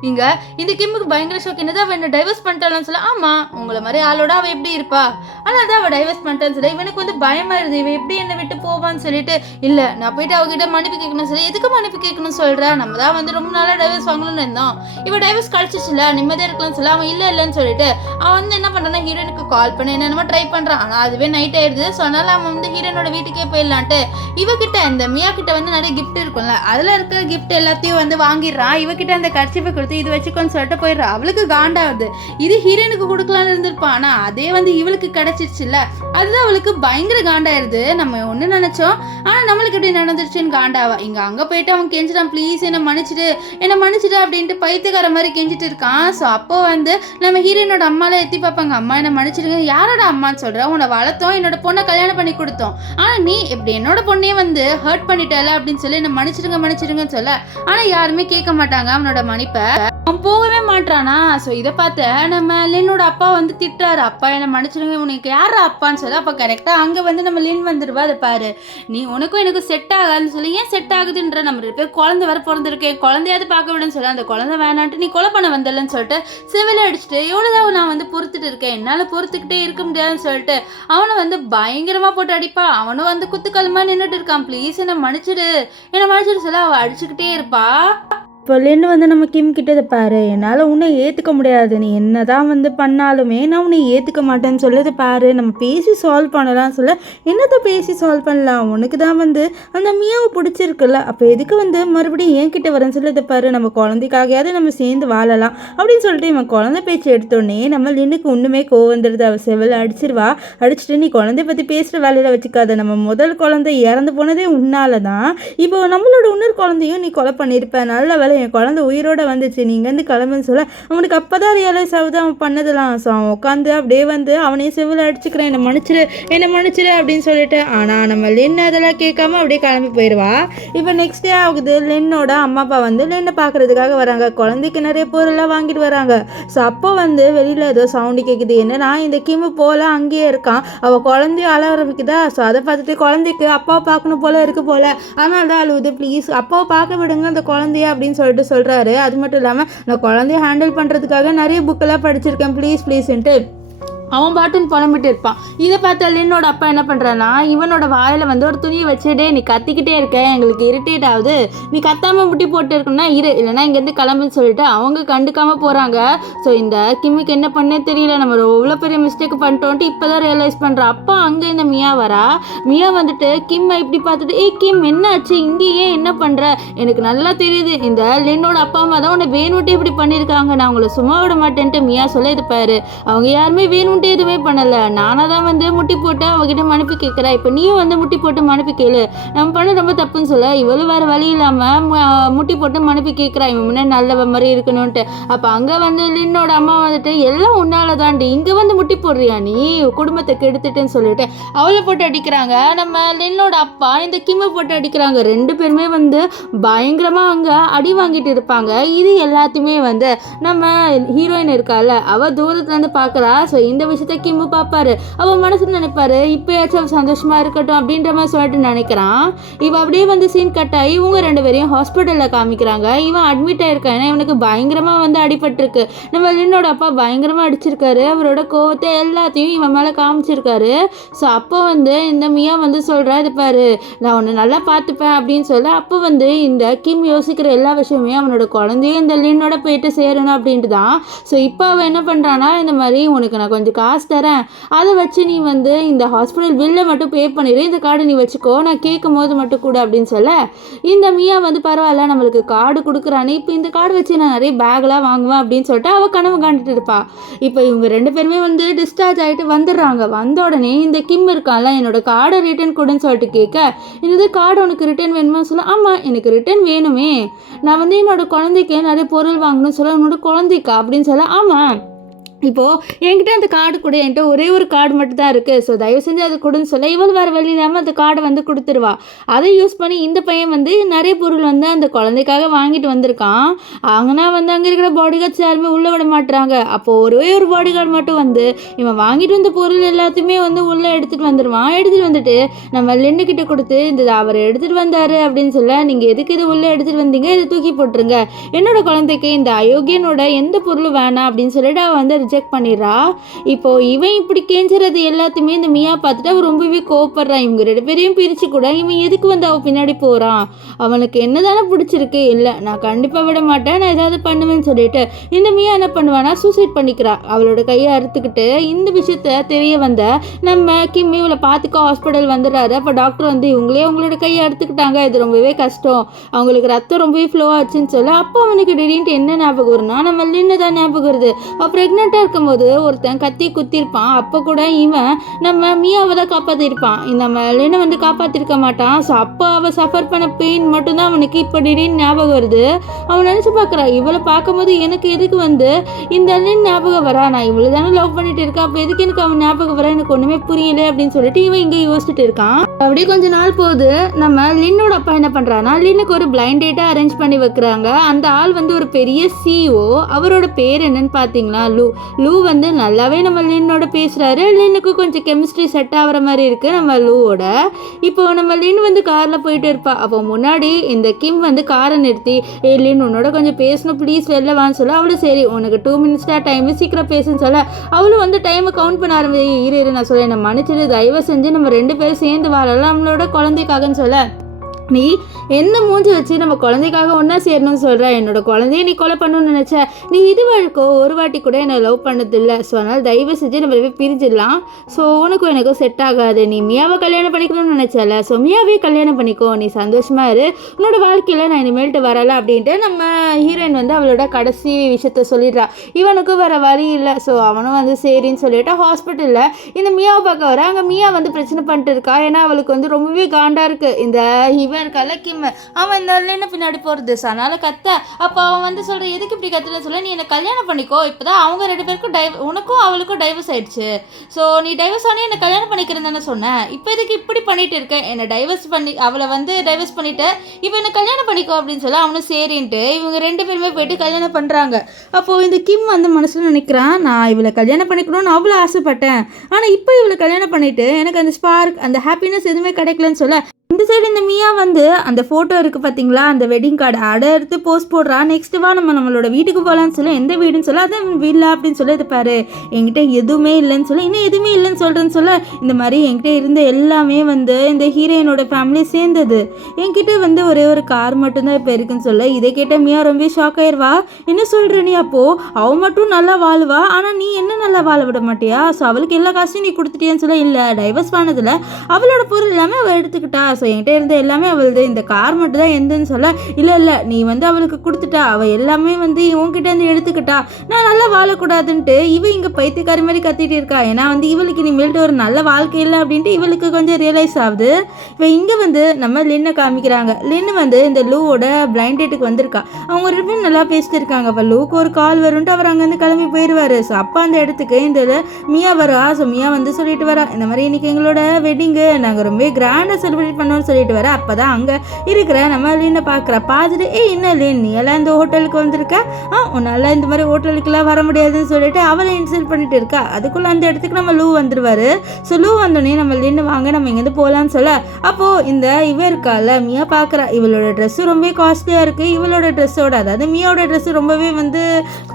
இங்க இந்த கிம்முக்கு பயங்கர ஷோக் என்னது அவன் என்ன டைவர்ஸ் பண்ணிட்டான்னு சொல்ல ஆமா உங்களை மாதிரி ஆளோட அவள் எப்படி இருப்பா, ஆனால் தான் அவள் டைவர்ஸ் பண்ணிட்டான்னு சொல்ல இவனுக்கு வந்து பயமா இருது இவன் எப்படி என்னை விட்டு போவான்னு சொல்லிட்டு இல்லை நான் போயிட்டு அவகிட்ட மன்னிப்பு கேட்கணும் சொல்லி எதுக்கு மன்னிப்பு கேட்கணும்னு சொல்கிறேன், நம்ம தான் வந்து ரொம்ப நாளாக டைவர்ஸ் வாங்கணும்னு இருந்தோம், இவன் டைவர்ஸ் கழிச்சிச்சுல நிம்மதியாக இருக்கலாம்னு சொல்ல அவன் இல்லைன்னு சொல்லிட்டு அவன் வந்து என்ன பண்ணுறான்னா ஹீரோயினுக்கு கால் பண்ணி என்னென்னமோ ட்ரை பண்ணுறான். ஆனால் அதுவே நைட் ஆயிடுது. ஸோ அதனால அவன் வந்து ஹீரோயினோட வீட்டுக்கே போயிடலான்ட்டு இவகிட்ட இந்த மியா கிட்ட வந்து நிறைய கிஃப்ட் இருக்கும்ல அதில் இருக்கிற கிஃப்ட் எல்லாத்தையும் வந்து வாங்கிடுறான். இவகிட்ட அந்த கர்ச்சிப்பை கொடுத்து இது வச்சுக்கோன்னு சொல்லிட்டு போயிடுறா. அவளுக்கு காண்டாகுது. இது ஹீரோயினுக்கு கொடுக்கலான்னு இருந்திருப்பான், ஆனால் அதே வந்து இவளுக்கு கிடைச்சிருச்சுல்ல அதுதான் அவளுக்கு பயங்கர காண்டாயிருது. நம்ம ஒன்று நினைச்சோம் ஆனால் நம்மளுக்கு எப்படி நடந்துருச்சுன்னு காண்டாவா. இங்கே அங்கே போயிட்டு அவன் கெஞ்சிட்டான் ப்ளீஸ் என்னை மன்னிச்சிடு அப்படின்ட்டு பைத்தியக்கார மாதிரி கெஞ்சிட்டு இருக்கான். ஸோ அப்போ வந்து நம்ம ஹீரோயினோட அம்மாலாம் எத்தி பார்ப்பாங்க அம்மா என்னை மன்னிச்சிடுங்க. யாரோட அம்மான்னு சொல்கிறேன் உன்னை வளர்த்தோம் என்னோட பொண்ணை கல்யாணம் பண்ணி கொடுத்தோம், ஆனால் நீ எப்படி என்னோட பொண்ணே வந்து ஹர்ட் பண்ணிட்டால அப்படின்னு சொல்லி என்னை மன்னிச்சிடுங்கன்னு சொல்ல ஆனால் யாருமே கேட்க மாட்டாங்க அவனோட மன்னிப்பை. அவன் போகவே மாட்டானா. ஸோ இதை பார்த்து நம்ம லின்னோட அப்பா வந்து திட்டுறாரு அப்பா என்னை மன்னிச்சிடுங்க உனக்கு யார் அப்பான்னு சொல்ல அப்போ கரெக்டாக அங்கே வந்து நம்ம லின் வந்துடுவா. அதை பாரு நீ உனக்கும் எனக்கு செட் ஆகாதுன்னு சொல்லி ஏன் செட் ஆகுதுன்ற நம்ம 2 பேர் குழந்தை வர பிறந்திருக்கேன் குழந்தையாவது பார்க்க விடுன்னு சொல்ல அந்த குழந்தை வேணான்ட்டு நீ கொலை பண்ண வந்தலன்னு சொல்லிட்டு சிவில அடிச்சுட்டு எவ்வளோதான் நான் வந்து பொறுத்துட்டு இருக்கேன் என்னால் பொறுத்துக்கிட்டே இருக்க முடியாதுன்னு சொல்லிட்டு அவனை வந்து பயங்கரமாக போட்டு அடிப்பா. அவனும் வந்து குத்துக்கலமாக நின்றுட்டு இருக்கான் ப்ளீஸ் என்னை மன்னிச்சிடு சொல்ல அவள் அடிச்சுக்கிட்டே இருப்பா. இப்போலேருந்து வந்து நம்ம கிம் கிட்ட இதை பாரு என்னால் உன்னை ஏற்றுக்க முடியாது, நீ என்ன தான் வந்து பண்ணாலுமே நான் உன்னை ஏற்றுக்க மாட்டேன்னு சொல்லது பாரு நம்ம பேசி சால்வ் பண்ணலாம் சொல்ல என்னத்தை பேசி சால்வ் பண்ணலாம் உனக்கு தான் வந்து அந்த மியாவை பிடிச்சிருக்குல்ல அப்போ எதுக்கு வந்து மறுபடியும் என்கிட்ட வரேன்னு சொல்லதை பாரு நம்ம குழந்தைக்காகையாவது நம்ம சேர்ந்து வாழலாம் அப்படின்னு சொல்லிட்டு இவன் குழந்தை பேச்சு எடுத்தோடனே நம்ம லின்னுக்கு ஒன்றுமே கோவம் வந்துடுது. அவள் செவல் அடிச்சிட்டு நீ குழந்தைய பற்றி பேசுகிற வேலையில் வச்சுக்காத நம்ம முதல் குழந்தை இறந்து போனதே உன்னால தான் இப்போ நம்மளோட இன்னொரு குழந்தையும் நீ கொலை பண்ணியிருப்ப நல்ல வேலை என் குழந்தை உயிரோட வந்துச்சு, நீ இங்கேருந்து கிளம்புன்னு சொல்ல அவனுக்கு அப்போ தான் ரியலைஸ் ஆகுது அவன் பண்ணதெல்லாம். ஸோ அவன் உட்காந்து அப்படியே வந்து அவனே செவில் அடிச்சுக்கிறேன், என்னை மன்னிச்சிரு அப்படின்னு சொல்லிட்டு. ஆனால் நம்ம லென் அதெல்லாம் கேட்காம அப்படியே கிளம்பி போயிடுவா. இப்போ நெக்ஸ்ட் டே ஆகுது. லென்னோட அம்மா அப்பா வந்து லென்னை பார்க்கறதுக்காக வராங்க. குழந்தைக்கு நிறைய பொருள்லாம் வாங்கிட்டு வராங்க. ஸோ அப்போ வந்து வெளியில் ஏதோ சவுண்டு கேட்குது. என்னன்னா இந்த கிமு போல அங்கேயே இருக்கான், அவள் குழந்தைய அழ ஆரம்பிக்குதா. ஸோ அதை பார்த்துட்டு குழந்தைக்கு அப்பாவை பார்க்கணும் போல இருக்கு போல, அதனால தான் அழுவுது, ப்ளீஸ் அப்பாவை பார்க்க விடுங்க அந்த குழந்தைய அப்படின்னு சொல்லிட்டு சொல்கிறாரு. அது மட்டும் இல்லாமல் நான் குழந்தைய ஹேண்டில் பண்ணுறதுக்காக நிறைய புக்கெல்லாம் படிச்சிருக்கேன், ப்ளீஸ்ன்ட்டு அவன் பாட்டுன்னு புலம்பிட்டு இருப்பான். இதை பார்த்த லென்னோட அப்பா என்ன பண்ணுறான்னா இவனோட வாயில் வந்து ஒரு துணியை வச்சுட்டே, நீ கத்திக்கிட்டே இருக்க, எங்களுக்கு இரிட்டேட் ஆகுது, நீ கத்தாமல் முட்டி போட்டு இருக்கணும்னா இல்லைன்னா இங்கேருந்து கிளம்புன்னு சொல்லிட்டு அவங்க கண்டுக்காமல் போகிறாங்க. ஸோ இந்த கிம்முக்கு என்ன பண்ணே தெரியல, நம்ம எவ்வளோ பெரிய மிஸ்டேக் பண்ணிட்டோன்ட்டு இப்போ தான் ரியலைஸ் பண்ணுறா. அப்பா அங்கே இந்த மியா வரா. மியா வந்துட்டு கிம்மை இப்படி பார்த்துட்டு, கிம் என்ன ஆச்சு, இங்கேயே என்ன பண்ணுற, எனக்கு நல்லா தெரியுது இந்த லென்னோட அப்பா அம்மா தான் உன்னை வேணுன்ட்டு இப்படி பண்ணியிருக்காங்க, நான் உங்களை சும்மா விட மாட்டேன்ட்டு மியா சொல்ல. இது பாரு, அவங்க யாருமே வேணும் எதுவுமே பண்ணல, நானா தான் வந்து முட்டி போட்டு அவகிட்ட மன்னிப்பு கேட்கிறேன், இப்போ நீயும் வந்து முட்டி போட்டு மன்னிப்பு கேளு, நம்ம பண்ண ரொம்ப தப்புன்னு சொல்ல இவளும் வேற வழி இல்லாம முட்டி போட்டு மன்னிப்பு கேட்கிறா, இவன் முன்னாடி நல்ல மாதிரி இருக்கணும்ட்டு. அப்ப அங்க வந்து லின்னோட அம்மா வந்துட்டு எல்லாம் உன்னால தாண்டி, இங்க வந்து முட்டி போடுறியா நீ, குடும்பத்தை கெடுத்துட்டுன்னு சொல்லிட்டு அவளை போட்டு அடிக்கிறாங்க. நம்ம லின்னோட அப்பா இந்த கிம்மை போட்டு அடிக்கிறாங்க. ரெண்டு பேருமே வந்து பயங்கரமா அங்க அடி வாங்கிட்டு இருப்பாங்க. இது எல்லாத்தையுமே வந்து நம்ம ஹீரோயின் இருக்கால அவ தூரத்துல இருந்து பாக்குறா. ஸோ இந்த விஷயத்த கிம்மு பார்ப்பாரு. அவன் மனசுல நினைப்பாரு, இப்பயாச்சும் அவன் சந்தோஷமா இருக்கட்டும் அப்படின்ற மாதிரி சொல்லிட்டு நினைக்கிறான். இவ அப்படியே வந்து சீன் கட் ஆகி இவங்க ரெண்டு பேரையும் ஹாஸ்பிட்டல்ல காமிக்கிறாங்க. இவன் அட்மிட் ஆயிருக்கான், ஏன்னா இவனுக்கு பயங்கரமா வந்து அடிபட்டிருக்கு. நம்ம லின்னோட அப்பா பயங்கரமா அடிச்சிருக்காரு, அவரோட கோவத்தை எல்லாத்தையும் இவன் மேல காமிச்சிருக்காரு. ஸோ அப்போ வந்து இந்த மியா வந்து சொல்றா, இது பாரு நான் உன்னை நல்லா பார்த்துப்பேன் அப்படின்னு சொல்ல. அப்போ வந்து இந்த கிம் யோசிக்கிற எல்லா விஷயமே அவனோட குழந்தையும் இந்த லின்னோட போயிட்டு சேரணும் அப்படின்ட்டு தான். ஸோ இப்போ அவன் என்ன பண்றான்னா, இந்த மாதிரி உனக்கு நான் கொஞ்சம் காசு தரேன், அதை வச்சு நீ வந்து இந்த ஹாஸ்பிட்டல் பில்லை மட்டும் பே பண்ணிடு, இந்த கார்டு நீ வச்சுக்கோ, நான் கேட்கும் போது மட்டும் கூட அப்படின்னு சொல்ல. இந்த மியா வந்து பரவாயில்ல நம்மளுக்கு கார்டு கொடுக்குறானே, இப்போ இந்த கார்டு வச்சு நான் நிறைய பேக்லாம் வாங்குவேன் அப்படின்னு சொல்லிட்டு அவள் கனவு காண்டுட்டு இருப்பா. இப்போ இவங்க ரெண்டு பேருமே வந்து டிஸ்சார்ஜ் ஆகிட்டு வந்துடுறாங்க. வந்த உடனே இந்த கிம் இருக்கான்ல, என்னோட கார்டை ரிட்டர்ன் கொடுன்னு சொல்லிட்டு கேட்க, என்னது கார்டு உனக்கு ரிட்டர்ன் வேணுமா சொல்ல. ஆமாம் எனக்கு ரிட்டர்ன் வேணுமே, நான் வந்து என்னோட குழந்தைக்கு நிறைய பொருள் வாங்கணும்னு சொல்ல. உன்னோட குழந்தைக்கா அப்படின்னு சொல்ல. ஆமாம் இப்போது என்கிட்ட அந்த கார்டு கூட, என்கிட்ட ஒரே ஒரு கார்டு மட்டும் தான் இருக்குது, ஸோ தயவு செஞ்சு அது கொடுன்னு சொல்ல. இவள் வேறு வழி இல்லாமல் அந்த கார்டை வந்து கொடுத்துருவா. அதை யூஸ் பண்ணி இந்த பையன் வந்து நிறைய பொருள் வந்து அந்த குழந்தைக்காக வாங்கிட்டு வந்திருக்கான். அவங்கன்னா வந்து அங்கே இருக்கிற பாடிகார்ட்ஸ் யாருமே உள்ளே விட மாட்டுறாங்க. அப்போது ஒரே ஒரு பாடிகார்டு மட்டும் வந்து இவன் வாங்கிட்டு வந்த பொருள் எல்லாத்தையுமே வந்து உள்ளே எடுத்துகிட்டு வந்துடுவான். எடுத்துகிட்டு வந்துட்டு நம்ம லென்னுக்கிட்ட கொடுத்து, இந்த அவர் எடுத்துகிட்டு வந்தார் அப்படின்னு சொல்ல, நீங்கள் எதுக்கு இது உள்ளே எடுத்துகிட்டு வந்தீங்க, இதை தூக்கி போட்டுருங்க, என்னோட குழந்தைக்கு இந்த அயோக்கியனோட எந்த பொருளும் வேணாம் அப்படின்னு சொல்லிட்டு அவன் வந்து ரிஜெக்ட் பண்ணிடுறா. இப்போ இவன் இப்படி கேஞ்சுறது எல்லாத்தையுமே இந்த மியா பார்த்துட்டு அவன் ரொம்பவே கோவப்படுறான். இவங்க ரெண்டு பேரையும் பிரிச்சு கூட இவன் எதுக்கு வந்து அவன் பின்னாடி போறான், அவனுக்கு என்னதானே பிடிச்சிருக்கு, இல்லை நான் கண்டிப்பாக விட மாட்டேன், நான் ஏதாவது பண்ணுவேன்னு சொல்லிட்டு இந்த மியா என்ன பண்ணுவானா, சூசைட் பண்ணிக்கிறா. அவளோட கையை அறுத்துக்கிட்டு. இந்த விஷயத்த தெரிய வந்த நம்ம கிம் இவளை பார்த்துக்க ஹாஸ்பிட்டல் வந்துடுறாரு. அப்போ டாக்டர் வந்து இவங்களே உங்களோட கையை அறுத்துக்கிட்டாங்க, இது ரொம்பவே கஷ்டம், அவங்களுக்கு ரத்தம் ரொம்பவே ஃப்ளோ ஆச்சுன்னு சொல்ல. அப்போ அவனுக்கு திடீர்னு என்ன ஞாபகம் வரும்னா, நம்ம லின்னு தான் ஞாபகம் வருது. ப்ரெக்னெண்ட்டாக இருக்கும்போது ஒருத்தன் கத்தி குத்திருப்பான். அப்போ கூட இவன் நம்ம மியாவை தான் காப்பாற்றிருப்பான், நம்ம லினை வந்து காப்பாற்றிருக்க மாட்டான். ஸோ அப்போ அவள் சஃபர் பண்ண பெயின் மட்டும்தான் அவனுக்கு இப்போ திடீர்னு ஞாபகம் வருது. அவன் நினச்சி பார்க்குறான், இவளை பார்க்கும்போது எனக்கு எதுக்கு வந்து இந்த லின் ஞாபகம் வரா, நான் இவ்வளோ தானே லவ் பண்ணிட்டு இருக்கா, அப்போ எதுக்கு எனக்கு அவன் ஞாபகம் வரா, எனக்கு ஒன்றுமே புரியல அப்படின்னு சொல்லிட்டு இவன் இங்கே யோசிச்சுட்டு இருக்கான். அப்படியே கொஞ்ச நாள் போகுது. நம்ம லின்னோட அப்பா என்ன பண்ணுறான்னா, லின்னுக்கு ஒரு பிளைண்ட் டேட்டாக அரேஞ்ச் பண்ணி வைக்கிறாங்க. அந்த ஆள் வந்து ஒரு பெரிய சிஓ. அவரோட பேர் என்னன்னு பார்த்தீங்கன்னா லூ வந்து நல்லாவே நம்ம லின்னோட பேசுகிறாரு. லின்னுக்கு கொஞ்சம் கெமிஸ்ட்ரி செட் ஆகிற மாதிரி இருக்குது நம்ம லூவோட. இப்போ நம்ம லின் வந்து காரில் போயிட்டு இருப்பா. அப்போ முன்னாடி இந்த கிம் வந்து காரை நிறுத்தி, லின் உன்னோட கொஞ்சம் பேசணும் ப்ளீஸ் வெளில வான்னு சொல்ல. அவளும் சரி உனக்கு 2 minutes தான் டைமு, சீக்கிரம் பேசுன்னு சொல்ல. அவளும் வந்து டைமை கவுண்ட் பண்ண இரு நான் சொல்ல, என்னை மன்னிச்சிடு, தயவு செஞ்சு நம்ம 2 பேரும் சேர்ந்து வாழலாம் நம்மளோட குழந்தைக்காகன்னு சொல்ல. நீ எந்த மூஞ்சி வச்சு நம்ம குழந்தைக்காக ஒன்றா சேரணும்னு சொல்கிற, என்னோட குழந்தைய நீ கொலை பண்ணணும்னு நினச்ச, நீ இது வரைக்கும் ஒரு வாட்டி கூட என்னை லவ் பண்ணதில்லை, ஸோ அதனால் தயவு செஞ்சு நம்ம பிரிஞ்சிடலாம், ஸோ உனக்கும் எனக்கும் செட் ஆகாது, நீ மியாவை கல்யாணம் பண்ணிக்கணும்னு நினச்சல, ஸோ மியாவே கல்யாணம் பண்ணிக்கோ, நீ சந்தோஷமா இரு, உன்னோட வாழ்க்கையில் நான் இனிமேல்ட்டு வரலை அப்படின்ட்டு நம்ம ஹீரோயின் வந்து அவளோட கடைசி விஷயத்த சொல்லிடுறா. இவனுக்கும் வர வழி இல்லை. ஸோ அவனும் வந்து சரின்னு சொல்லிட்டு ஹாஸ்பிட்டலில் இந்த மியாவை பார்க்க வர. அங்கே மியா வந்து பிரச்சனை பண்ணிட்டு இருக்கா. ஏன்னா அவளுக்கு வந்து ரொம்பவே காண்டாக இருக்குது. இந்த இவன் இவன் இருக்கால கிம், அவன் இந்த லின்னு பின்னாடி போகிறது. ஸோ அதனால் கத்த. அப்போ அவன் வந்து சொல்கிற எதுக்கு இப்படி கத்துன்னு சொல்ல, நீ என்னை கல்யாணம் பண்ணிக்கோ, இப்போ தான் அவங்க 2 பேருக்கும் உனக்கும் அவளுக்கும் டைவர்ஸ் ஆயிடுச்சு. ஸோ நீ டைவர்ஸ் ஆனால் என்னை கல்யாணம் பண்ணிக்கிறேன்னு தானே சொன்னேன், இப்போ எதுக்கு இப்படி பண்ணிட்டு இருக்க, என்னை அவளை வந்து டைவர்ஸ் பண்ணிட்டு இப்போ என்னை கல்யாணம் பண்ணிக்கோ அப்படின்னு சொல்ல அவனும் சரின்ட்டு இவங்க 2 பேருமே போயிட்டு கல்யாணம் பண்ணுறாங்க. அப்போது இந்த கிம் வந்து மனசில் நினைக்கிறான், நான் இவளை கல்யாணம் பண்ணிக்கணும்னு அவ்வளோ ஆசைப்பட்டேன், ஆனால் இப்போ இவளை கல்யாணம் பண்ணிவிட்டு எனக்கு அந்த ஸ்பார்க் அந்த ஹாப்பினஸ் எதுவுமே கிடைக்கலன்னு சொல்ல, இந்த சைடு இந்த மியா வந்து அந்த ஃபோட்டோ இருக்குது பார்த்தீங்களா, அந்த வெட்டிங் கார்டு அதை எடுத்து போஸ்ட் போடுறா. நெக்ஸ்ட் வா நம்மளோட வீட்டுக்கு போகலான்னு சொல்ல, எந்த வீடுன்னு சொல்ல, அதான் வீடா அப்படின்னு சொல்ல, இது பாரு என்கிட்ட எதுவுமே இல்லைன்னு சொல்ல, இன்னும் எதுவுமே இல்லைன்னு சொல்கிறேன்னு சொல்ல, இந்த மாதிரி என்கிட்ட இருந்த எல்லாமே வந்து இந்த ஹீரோயினோட ஃபேமிலி சேர்ந்தது, என்கிட்ட வந்து ஒரே ஒரு கார் மட்டும்தான் இப்போ இருக்குன்னு சொல்ல, இதை கேட்ட மியா ரொம்ப ஷாக் ஆயிடுவா. என்ன சொல்கிற நீ, அப்போது அவள் மட்டும் நல்லா வாழுவா, ஆனால் நீ என்ன நல்லா வாழ விட மாட்டியா, ஸோ அவளுக்கு எல்லா காசும் நீ கொடுத்துட்டியான்னு சொல்ல, இல்லை டைவர்ஸ் பண்ணதில் அவளோட பொருள் எல்லாமே அவள் எடுத்துக்கிட்டா, ஸோ என்கிட்ட இருந்த எல்லாமே அவளுது, இந்த கார் மட்டும் தான் எந்தன்னு சொல்ல, இல்லை நீ வந்து அவளுக்கு கொடுத்துட்டா, அவள் எல்லாமே வந்து உன்கிட்ட இருந்து எடுத்துக்கிட்டா, நான் நல்லா வாழக்கூடாதுன்ட்டு இவன் இங்கே பைத்தியக்காரி மாதிரி கத்திட்டு இருக்கா. ஏன்னா வந்து இவளுக்கு இனிமேல்ட்டு ஒரு நல்ல வாழ்க்கை இல்லை அப்படின்ட்டு இவளுக்கு கொஞ்சம் ரியலைஸ் ஆகுது. இப்போ இங்கே வந்து நம்ம லின்னை காமிக்கிறாங்க. லின்னு வந்து இந்த லூவோட பிளைண்ட் டேட்டுக்கு வந்திருக்கா. அவங்க 2 பேரும் நல்லா பேசிட்டு இருக்காங்க. அப்போ லூக்கு ஒரு கால் வரும்ட்டு அவர் அங்கேருந்து கிளம்பி போயிடுவார். ஸோ அப்போ அந்த இடத்துக்கு இந்த மியா வரா. ஸோ மியா வந்து சொல்லிட்டு வரா, இந்த மாதிரி இன்னைக்கு எங்களோட வெட்டிங்கு நாங்கள் ரொம்ப கிராண்டாக செலிப்ரேட் பண்ணோம்னு சொல்லிட்டு வர. அப்போ தான் அங்கே இருக்கிற நம்ம லின்னை பார்த்துட்டு, என்ன லின் நீ எல்லாம் இந்த ஹோட்டலுக்கு வந்திருக்க, உன்னால இந்த மாதிரி ஹோட்டலுக்குலாம் வர முடியாதுன்னு சொல்லிட்டு அவளை இன்சல்ட் பண்ணிட்டு இருக்கா. அதுக்குள்ளே அந்த இடத்துக்கு நம்ம லூ வந்துடுவார். ஸோ லூ வந்தோடனே நம்ம லின்னு வாங்க நம்ம இங்கேருந்து போகலான்னு சொல்ல, அப்போது இந்த இவ இருக்கால மியா பார்க்குறா, இவளோட ட்ரெஸ்ஸு ரொம்ப காஸ்ட்லியாக இருக்குது, இவளோட ட்ரெஸ்ஸோட அதாவது மியாவோட ட்ரெஸ்ஸு ரொம்பவே வந்து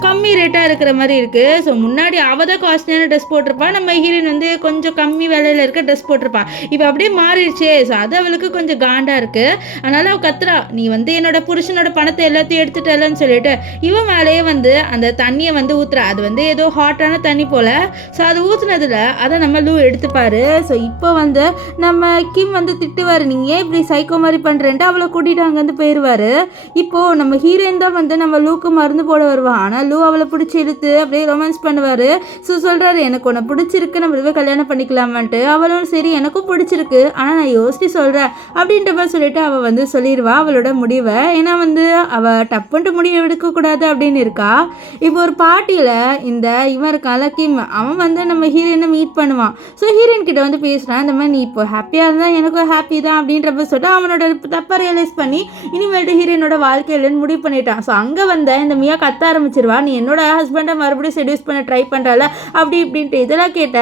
கம்மி ரேட்டாக இருக்கிற மாதிரி இருக்குது. ஸோ முன்னாடி அவள் தான் காஸ்ட்லியான ட்ரெஸ் போட்டிருப்பா, நம்ம ஹீரோயின் வந்து கொஞ்சம் கம்மி விலையில் இருக்க ட்ரெஸ் போட்டிருப்பா. இப்போ அப்படியே மாறிடுச்சு. ஸோ அது அவளுக்கு கொஞ்சம் காண்டாக இருக்குது. அதனால் அவள் கத்துறா, நீ வந்து என்னோட புருஷனோட பணத்தை எல்லாத்தையும் எடுத்துட்டலன்னு சொல்லிட்டு இவன் மேலேயே வந்து அந்த தண்ணியை வந்து ஊற்றுறா. அது வந்து ஏதோ ஹாட்டான தண்ணி போல். ஸோ அது ஊற்றுனதில் அதை நம்ம லூ எடுத்துப்பாரு. ஸோ இப்போ வந்து நம்ம கிம் வந்து திட்டுவார், நீங்கள் ஏன் இப்படி சைக்கோ மாதிரி பண்ணுறேன்ட்டு அவளை கூட்டிகிட்டு அங்கேருந்து போயிடுவார். இப்போது நம்ம ஹீரோயின் தான் வந்து நம்ம லூக்கு மருந்து போட வருவான். ஆனால் லூ அவளை பிடிச்சி இழுத்து அப்படியே ரொமான்ஸ் பண்ணுவார். ஸோ சொல்கிறாரு, எனக்கு உன்னை பிடிச்சிருக்கு, நம்ம இதுவே கல்யாணம் பண்ணிக்கலாமான்ட்டு. அவளும் சரி எனக்கும் பிடிச்சிருக்கு, ஆனால் நான் யோசிச்சு சொல்கிறேன் அப்படின்ற மாதிரி சொல்லிட்டு அவள் வந்து சொல்லிடுவா அவளோட முடிவை. ஏன்னா வந்து அவள் டப்புன்ட்டு முடிவை எடுக்கக்கூடாது அப்படின்னு இருக்கா. இப்போ ஒரு பார்ட்டியில் இந்த இவன் இருக்கால கிம், அவன் வந்து நம்ம ஹீரோயினை மீட் பண்ணுவான். ஸோ ஹீரோயின் கிட்ட வந்து பேசுகிறான், இந்த மாதிரி நீ இப்போ ஹாப்பியாக இருந்தால் எனக்கும் ஹாப்பி தான் அப்படின்ற மாதிரி சொல்லிட்டு அவனோட தப்பை ரியலைஸ் பண்ணி இனிமேல்ட்டு ஹீரோயினோட வாழ்க்கையிலன்னு முடிவு பண்ணிட்டான். ஸோ அங்கே வந்த இந்த மியா கத்த ஆரம்பிச்சிருவா, நீ என்னோட ஹஸ்பண்டை மறுபடியும் செடியூஸ் பண்ண ட்ரை பண்ணுறால அப்படி இப்படின்ட்டு. இதெல்லாம் கேட்ட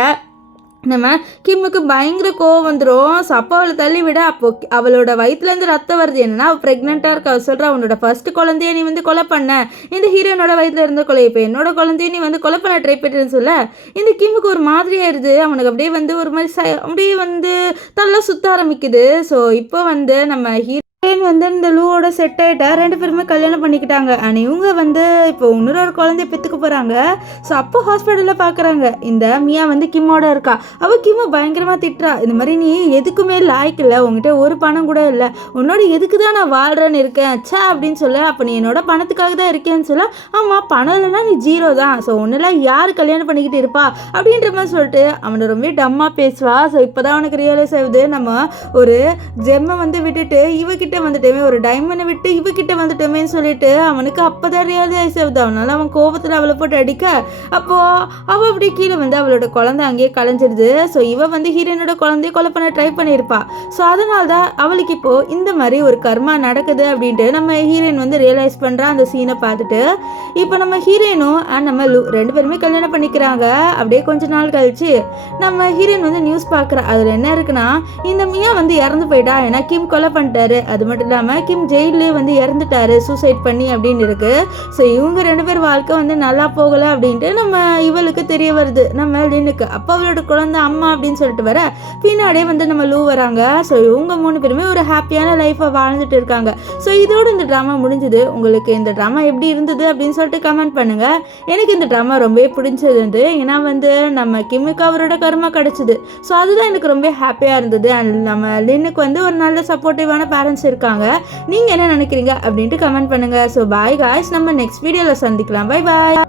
நம்ம கிம்முக்கு பயங்கர கோவம் வந்துடும். ஸோ அப்போ அவளை தள்ளி விட, அப்போ அவளோட வயிற்றுலேருந்து ரத்தம் வருது. என்னன்னா அவள் ப்ரெக்னெண்ட்டாக இருக்கா. சொல்கிறா, உன்னோட ஃபர்ஸ்ட் குழந்தைய நீ வந்து கொலை பண்ண, இந்த ஹீரோனோட வயிற்றில் இருந்த கொலை, இப்போ என்னோட குழந்தைய நீ வந்து கொலை பண்ண ட்ரை பண்ணுறேன்னு சொல்ல, இந்த கிம்முக்கு ஒரு மாதிரி ஆயிடுது. அவனுக்கு அப்படியே வந்து ஒரு மாதிரி அப்படியே வந்து தள்ள சுற்ற ஆரம்பிக்குது. ஸோ இப்போ வந்து நம்ம வந்து இந்த லூவோட செட் ஆகிட்டா. 2 பேருமே கல்யாணம் பண்ணிக்கிட்டாங்க. ஆனால் இவங்க வந்து இப்போ இன்னொரு குழந்தைய பெற்றுக்க போகிறாங்க. ஸோ அப்போ ஹாஸ்பிட்டலில் பார்க்குறாங்க, இந்த மியா வந்து கிம்மோட இருக்கா. அவள் கிம்மை பயங்கரமாக திட்டுறா, இந்த மாதிரி நீ எதுக்குமே லாய்க்கில்லை, உங்ககிட்ட ஒரு பணம் கூட இல்லை, உன்னோட எதுக்கு தான் நான் வாழ்கிறேன்னு இருக்கேன் சே அப்படின்னு சொல்ல. அப்போ நீ என்னோட பணத்துக்காக தான் இருக்கேன்னு சொல்ல, ஆமாம் பணம் இல்லைன்னா நீ ஜீரோ தான், ஸோ ஒன்னெல்லாம் யார் கல்யாணம் பண்ணிக்கிட்டு இருப்பா அப்படின்ற மாதிரி சொல்லிட்டு அவனை ரொம்ப டம்மாக பேசுவா. ஸோ இப்போ தான் அவனுக்கு ரியலைஸ் ஆகுது, நம்ம ஒரு ஜெம்மை வந்து விட்டுட்டு இவகிட்ட வந்துட்டோமே, ஒரு டைமண்டை விட்டு இவகிட்ட வந்துட்டோமேன்னு சொல்லிட்டு அவனுக்கு அப்போதான் ரியலைஸ் ஆகுது. அவனால அவன் கோபத்தில் அவளை போட்டு அடிக்க, அப்போது அவள் அப்படி கீழே வந்து அவளோட குழந்தை அங்கேயே கலைஞ்சிடுது. ஸோ இவ வந்து ஹீரோனோட குழந்தைய கொலை பண்ண ட்ரை பண்ணியிருப்பா. ஸோ அதனால தான் அவளுக்கு இப்போது இந்த மாதிரி ஒரு கர்மா நடக்குது அப்படின்ட்டு நம்ம ஹீரோயின் வந்து ரியலைஸ் பண்ணுறா. அந்த சீனை பார்த்துட்டு இப்போ நம்ம ஹீரோயினும் நம்ம 2 பேருமே கல்யாணம் பண்ணிக்கிறாங்க. அப்படியே கொஞ்ச நாள் கழிச்சு நம்ம ஹீரோயின் வந்து நியூஸ் பார்க்குறா. அதில் என்ன இருக்குன்னா, இந்த மியா வந்து இறந்து போயிட்டா, ஏன்னா கிம் கொலை பண்ணிட்டாரு. அது மட்டும் இல்லாமல் கிம் ஜெயிலே வந்து இறந்துட்டாரு சூசைட் பண்ணி அப்படின்னு இருக்குது. ஸோ இவங்க 2 பேர் வாழ்க்கை வந்து நல்லா போகலை அப்படின்ட்டு நம்ம இவளுக்கு தெரிய வருது, நம்ம லின்னுக்கு. அப்போ அவளோட குழந்தை அம்மா அப்படின்னு சொல்லிட்டு வர பின்னாடியே வந்து நம்ம லூ வராங்க. ஸோ இவங்க 3 பேருமே ஒரு ஹாப்பியான லைஃப்பை வாழ்ந்துட்டு இருக்காங்க. ஸோ இதோடு இந்த ட்ராமா முடிஞ்சுது. உங்களுக்கு இந்த ட்ராமா எப்படி இருந்தது அப்படின்னு சொல்லிட்டு கமெண்ட் பண்ணுங்கள். எனக்கு இந்த ட்ராமா ரொம்பவே பிடிச்சது. ஏன்னா வந்து நம்ம கிம்முக்கு அவரோட கர்மா கிடச்சிது. ஸோ அதுதான் எனக்கு ரொம்ப ஹாப்பியாக இருந்தது. அண்ட் நம்ம லின்னுக்கு வந்து ஒரு நல்ல சப்போர்ட்டிவான பேரண்ட்ஸ் இருக்காங்க. நீங்கள் என்ன நினைக்கிறீங்க அப்படின்ட்டு கமெண்ட் பண்ணுங்கள். ஸோ பாய் காய்ஸ், நம்ம நெக்ஸ்ட் வீடியோவில் சந்திக்கலாம். Bye bye.